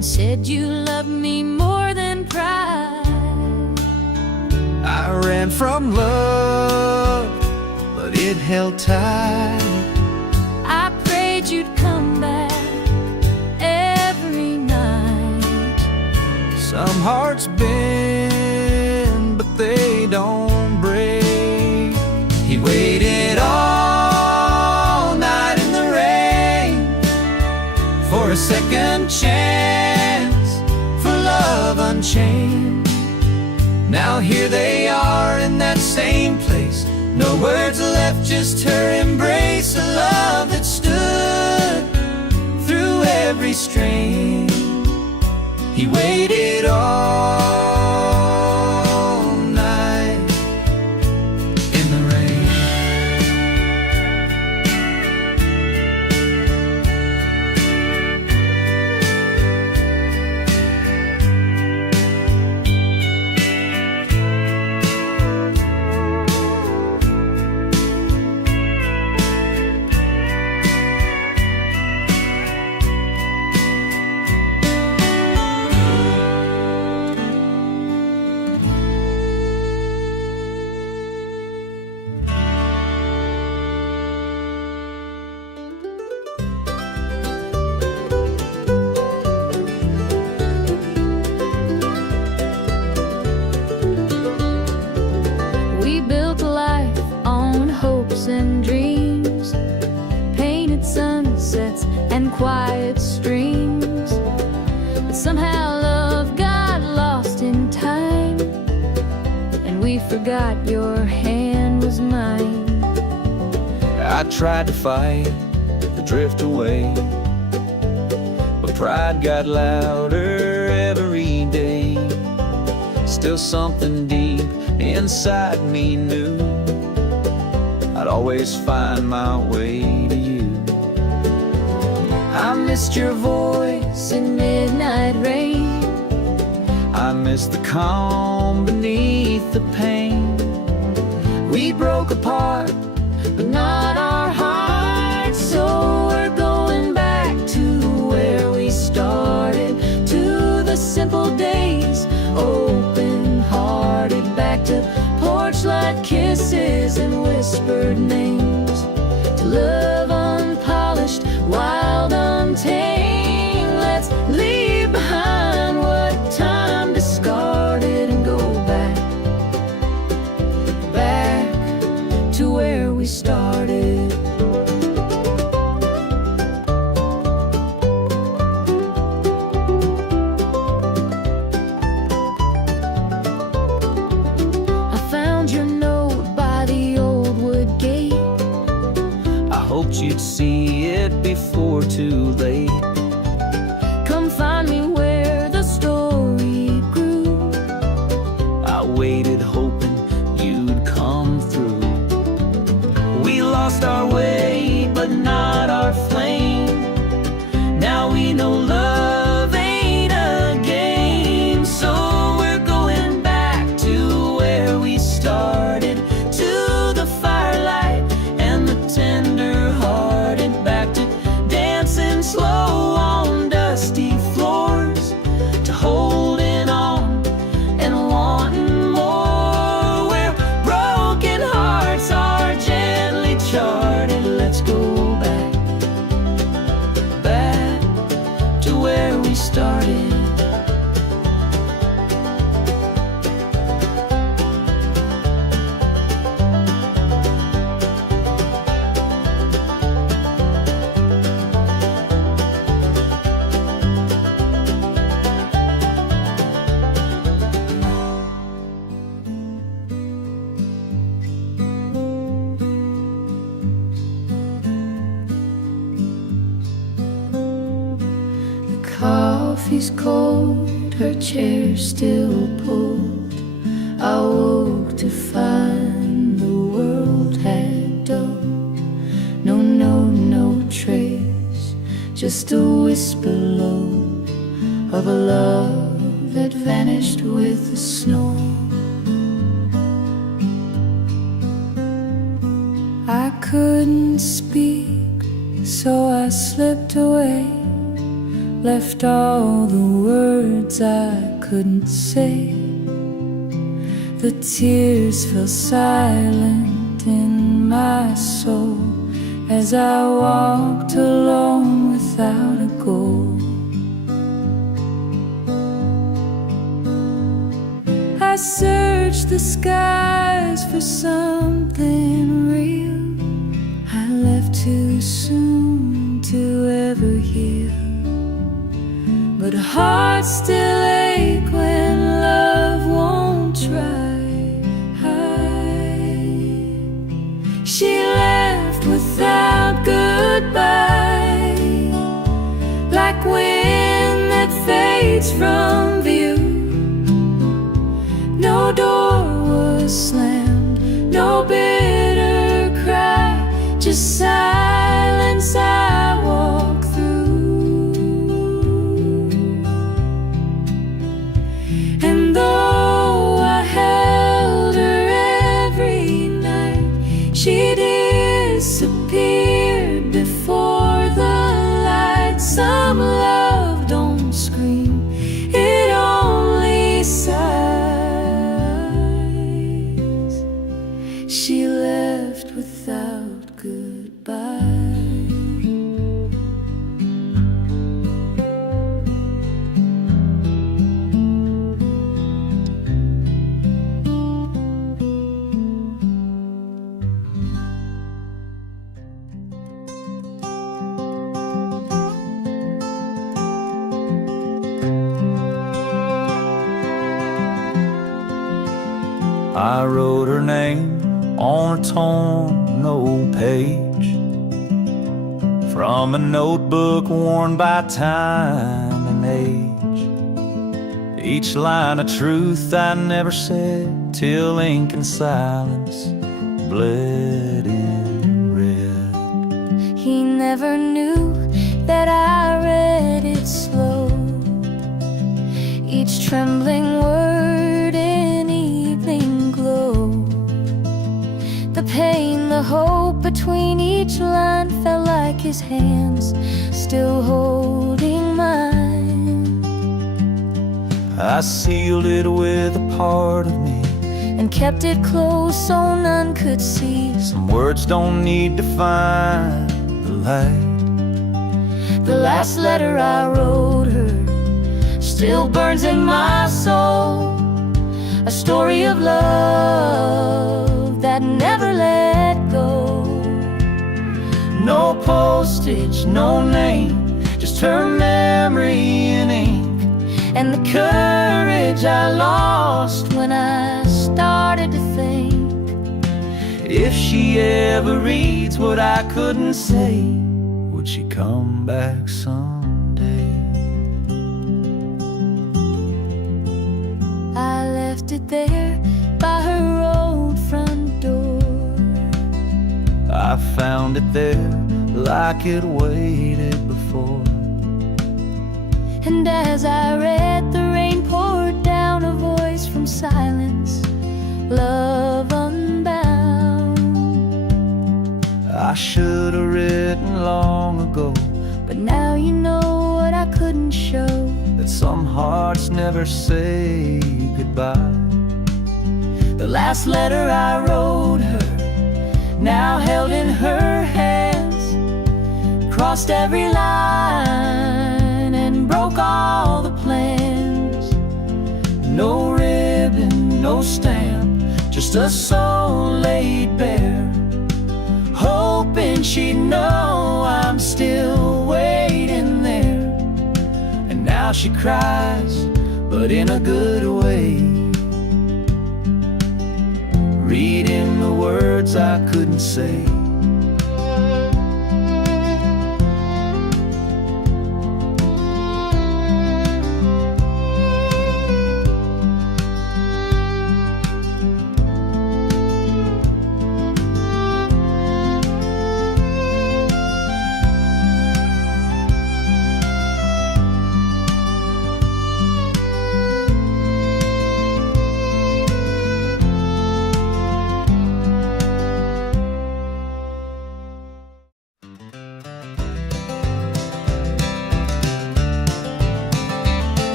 said you loved me more than pride. I ran from love, but it held tight. I prayed you'd come back every night. Some hearts bend, but they don't break. He waited all night in the rain for a second chance, for love unchained. Now here they are in that same place. No words left, just her embrace. A love that stood through every strain. He waited all night in the rain. We built a life on hopes and dreams, painted sunsets and quiet streams. But somehow love got lost in time, and we forgot your hand was mine. I tried to fight the drift away, but pride got louder every day. Still something deep inside me knew I'd always find my way to you. I missed your voice in midnight rain. I missed the calm beneath the pain. We broke apart, but not our hearts. So we're going back to where we started, to the simple days, open-hearted, back to porch light kisses and whispered names, to love unpolished, wild, untamed. Let's leave behind what time discarded and go back, back to where we started. I found your note by the old wood gate. I hoped you'd see it before too late. Come find me where the story grew. I waited hoping you'd come through. We lost our way, but not our flame. Now we know love ain't a game. So we're going back to where we started, to the firelight and the tender-hearted, back to dancing slow on dusty floors, to holding on and wanting more, where broken hearts are gently charted. Let's go back, back to where we started. The coffee's cold, her chair still pulled. I woke to find the world had dulled. No trace, just a whisper low of a love that vanished with the snow. I couldn't speak, so I slipped away, left all the words I couldn't say. The tears fell silent in my soul as I walked alone without a goal. I searched the skies for something real. I left too soon to ever heal, but hearts still ache when love won't try. She left without goodbye, like wind that fades from view. No door was slammed, no bitter cry, just silence I walk through. And though I held her every night, she disappeared before the light. Some love don't scream, it only sighs. She left without goodbye. I wrote her name on a torn old page from a notebook worn by time and age. Each line of truth I never said till ink and silence bled in red. He never knew that I read it slow, each trembling word in evening glow. The pain, the hope between each line felt like his hands still holding mine. I sealed it with a part of me and kept it close so none could see. Some words don't need to find the light. The last letter I wrote her still burns in my soul, a story of love that never let go. No postage, no name, just her memory in ink, and the courage I lost when I started to think. If she ever reads what I couldn't say, would she come back someday? I left it there by her old front door. I found it there like it waited before. And as I read, the rain poured down, a voice from silence, love unbound. I should have written long ago, but now you know what I couldn't show, that some hearts never say goodbye. the last letter I wrote her, now held in her hands, crossed every line and broke all the plans. No ribbon, no stamp, just a soul laid bare, hoping she'd know I'm still waiting there. And now she cries, but in a good way, reading the words I couldn't say.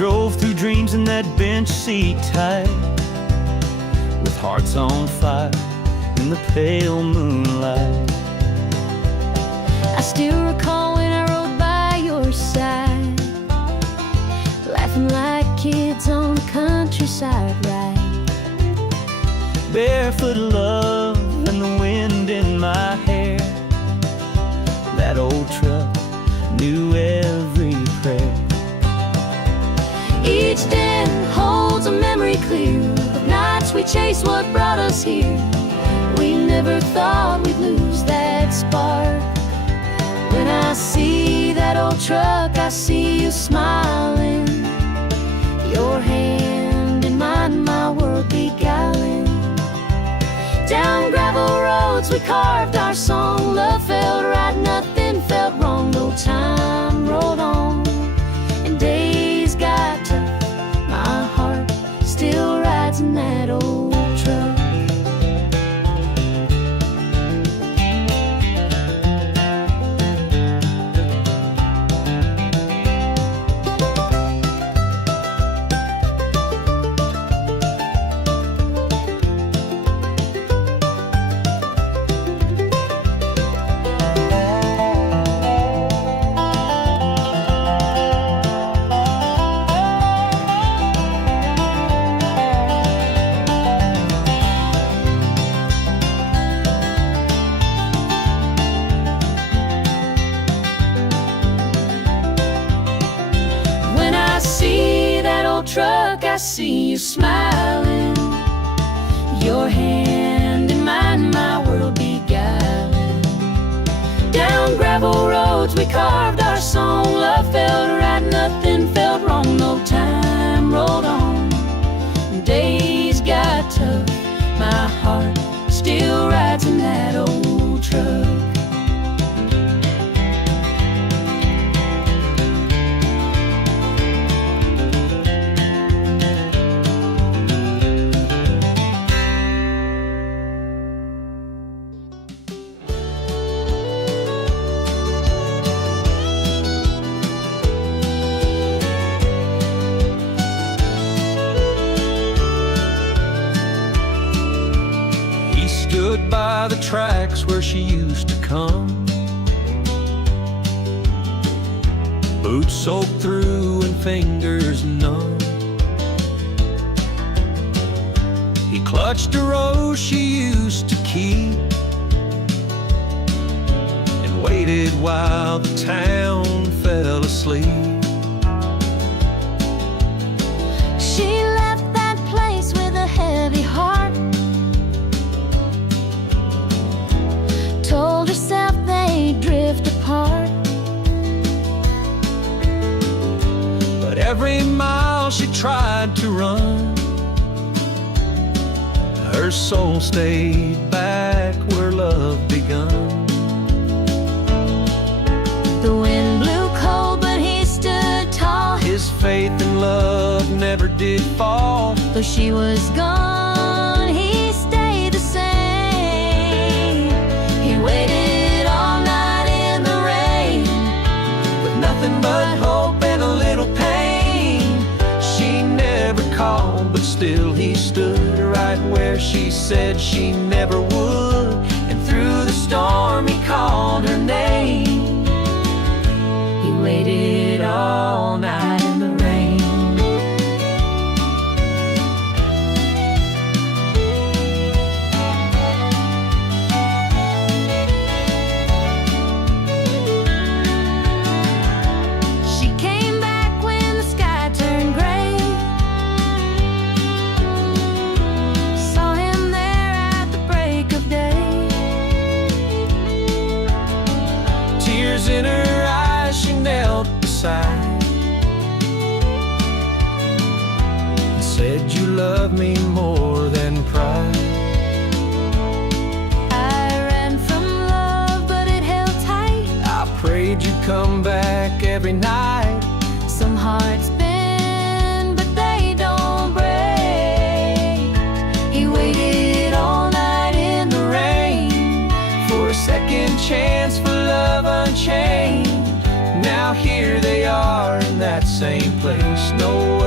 drove through dreams in that bench seat tight, with hearts on fire in the pale moonlight. I still recall when I rode by your side, laughing like kids on the countryside ride. Barefoot love and the wind in my hair, that old truck knew every prayer. Each den holds a memory clear of nights we chased what brought us here. We never thought we'd lose that spark. When I see that old truck, I see you smiling, your hand in mine, my world beguiling. Down gravel roads we carved our song. Love felt right, nothing felt wrong. No time rolled on and days got tough. My heart still rides in that old truck. Truck, I see you smiling, your hand in mine, my world beguiling. Down gravel roads we carved our song. Love felt right, nothing felt wrong. No time rolled on, days got tough. My heart still rides in that old truck. Stood by the tracks where she used to come, boots soaked through and fingers numb. He clutched a rose she used to keep and waited while the town fell asleep. She left that place with a heavy heart, told herself they'd drift apart. But every mile she tried to run, her soul stayed back where love begun. The wind blew cold, but he stood tall. His faith and love never did fall. Though she was gone, he stayed the same. He waited all night in the rain, With nothing but hope and a little pain. She never called, but still he stood right where she said she never would. And through the storm he called her name. he waited all night in the rain. She came back when the sky turned gray, saw him there at the break of day. Tears in her eyes, she knelt beside and said, "You love me more than pride." I ran from love, but it held tight. I prayed you'd come back every night. Some hearts bend, but they don't break. He waited all night in the rain For a second chance, for love unchained. Now here they are in that same place. No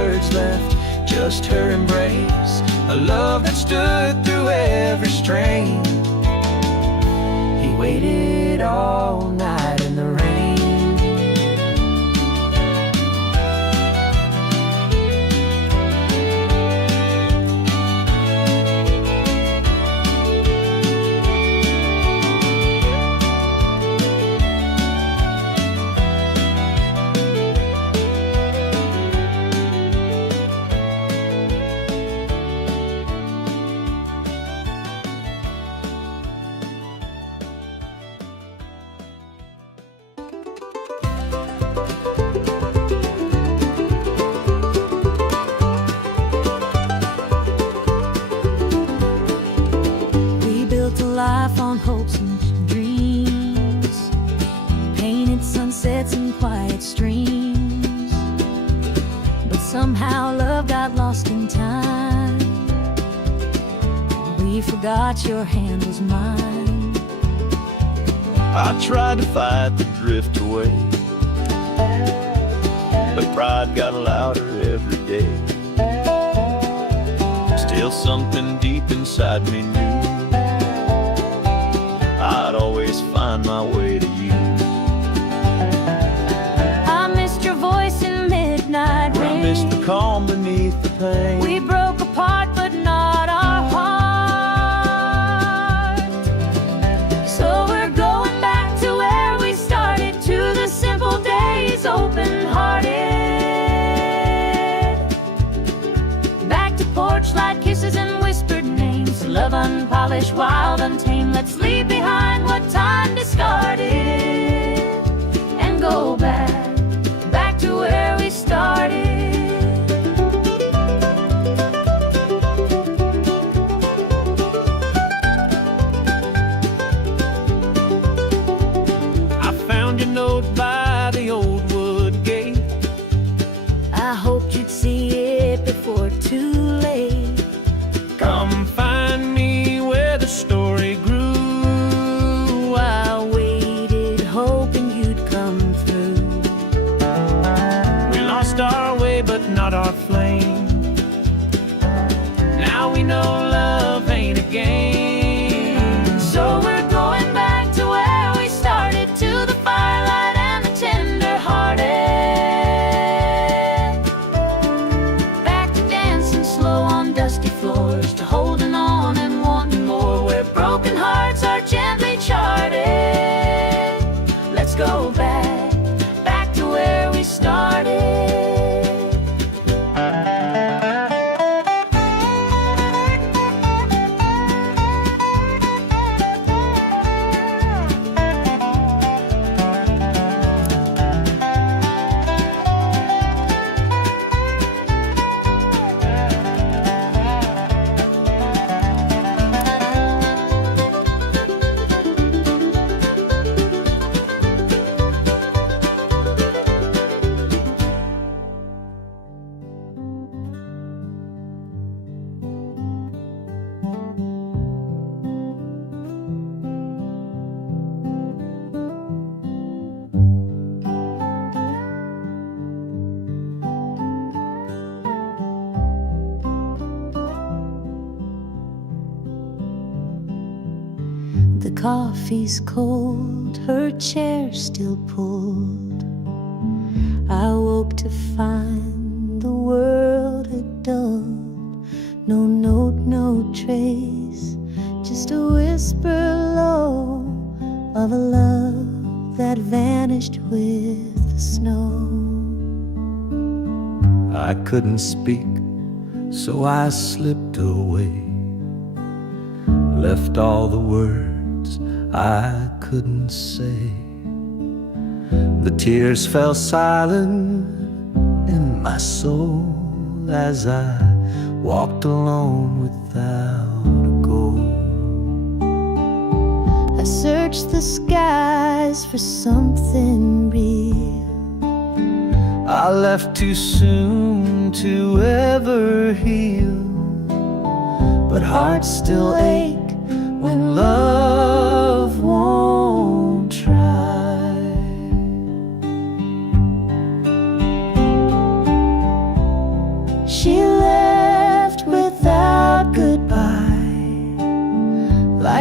just her embrace, a love that stood through every strain. He waited all night in the rain. Life on hopes and dreams, painted sunsets and quiet streams, but somehow love got lost in time. We forgot your hand was mine. I tried to fight the drift away, but pride got louder every day. Still something deep inside me knew I'd always find my way to you. I missed your voice in midnight rain. I missed the calm beneath the pain. We broke apart, but not our heart. So we're going back to where we started, to the simple days, open-hearted. Back to porch light kisses and whispered names, love unpolished, wild, untamed. Let's leave behind what time discarded and go back to where we started. I found your note by the old wood gate. I hoped you'd see it before too late. Come find me where the story grew. I waited, hoping you'd come through. We lost our way, but not our flame. Now we know love ain't a game. So we're going back to where we started, to the firelight and the tender-hearted. Back to dancing slow on dusty floors, to holding on and wanting more, where broken hearts are gently charted. Let's go back to where we started. The coffee's cold, her chair still pulled. I woke to find the world had dulled. No note, no trace, just a whisper low of a love that vanished with the snow. I couldn't speak, so I slipped away, left all the words I couldn't say. The tears fell silent in my soul as I walked alone without a goal. I searched the skies for something real. I left too soon to ever heal, but hearts still ache when love won't try. She left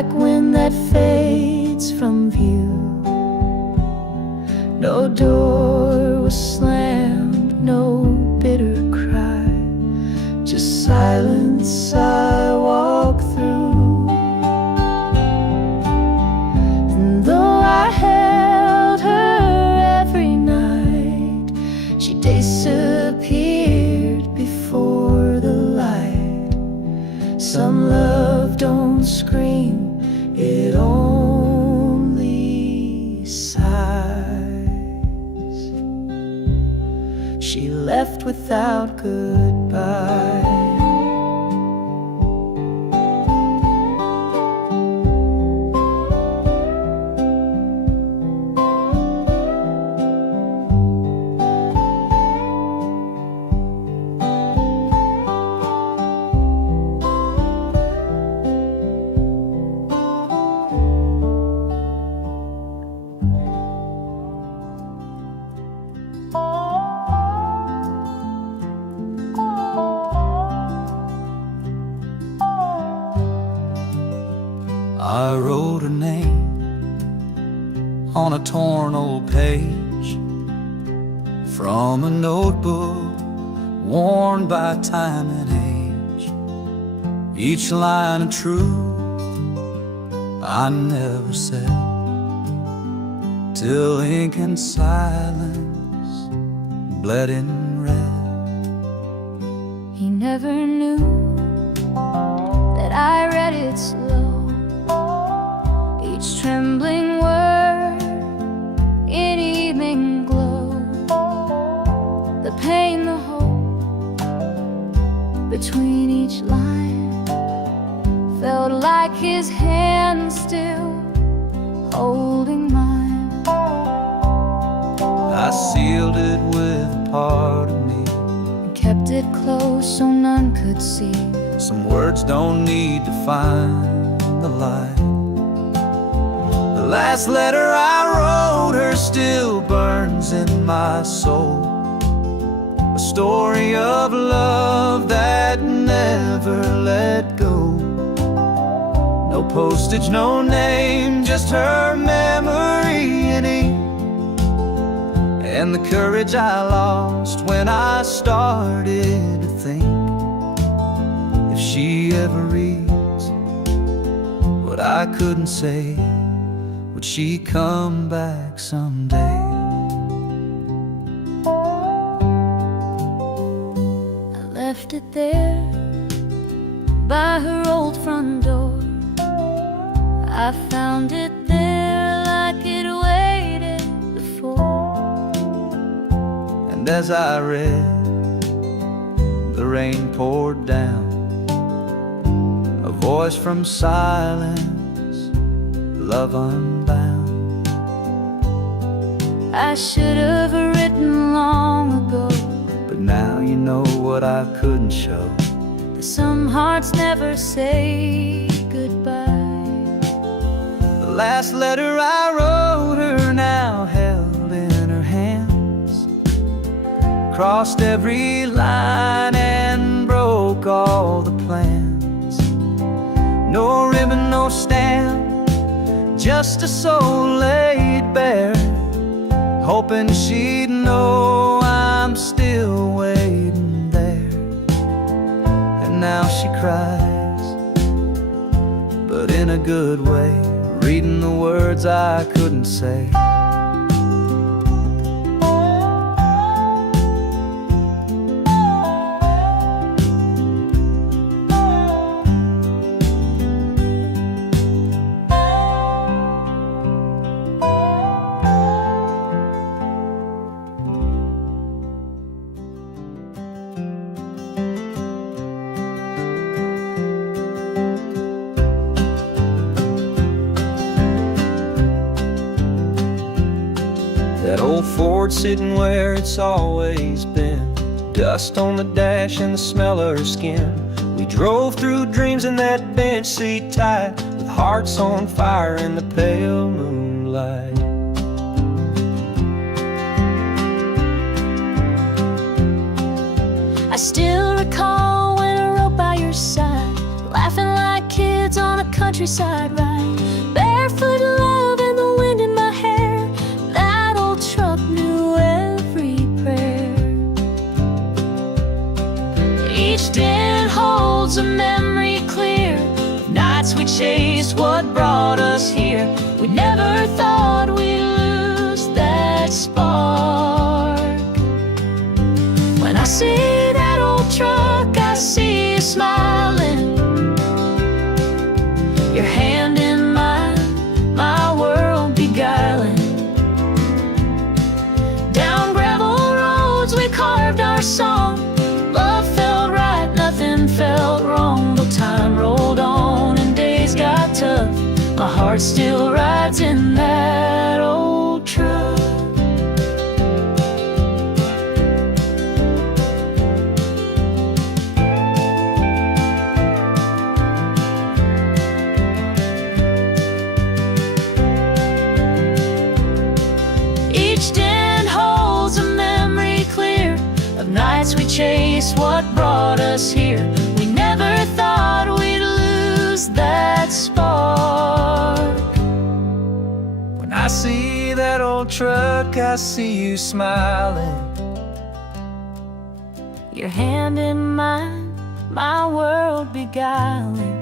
like wind that fades from view. No door was slammed, no bitter cry, just silence I walk through. And though I held her every night, she disappeared before the light. Some love don't scream, it only sighs. She left without goodbye. I wrote her name on a torn old page from a notebook worn by time and age. Each line of truth I never said, till ink and silence bled in red. He never knew that I read it slow, each trembling word in evening glow. The pain, the hope between each line felt like his hand still holding mine. I sealed it with a part of me, And kept it close so none could see. some words don't need to find the light. The last letter I wrote her still burns in my soul, a story of love that never let go. No postage, no name, just her memory in ink, and the courage I lost when I started to think, if she ever reads what I couldn't say, would she come back someday? I left it there by her old front door. I found it there like it waited before. And as I read, the rain poured down, a voice from silence, love unbound. I should have written long ago, But now you know what I couldn't show. that some hearts never say goodbye. The last letter I wrote her now held in her hands, crossed every line and broke all the plans. No ribbon, no stamp, just a soul laid bare, hoping she'd know I'm still waiting there. And now she cries, but in a good way, reading the words I couldn't say. That old Ford sitting where it's always been, dust on the dash and the smell of her skin. We drove through dreams in that bench seat tight, with hearts on fire in the pale moonlight. I still recall when I rode by your side, laughing like kids woods on a countryside ride, barefoot love and the wind in my hair. That old truck knew every prayer. Each den holds a memory clear of nights we chased what brought us here. We never thought we'd lose that spark. When I see that old truck, I see you smiling, your hand in mine, my world beguiling. Down gravel roads we carved our song. Love felt right, nothing felt wrong. Though time rolled on and days got tough, my heart still rides in that old truck. Each den holds a memory clear of nights we chased what brought us here. We never thought we'd lose that spark. When I see that old truck, I see you smiling, Your hand in mine, my world beguiling.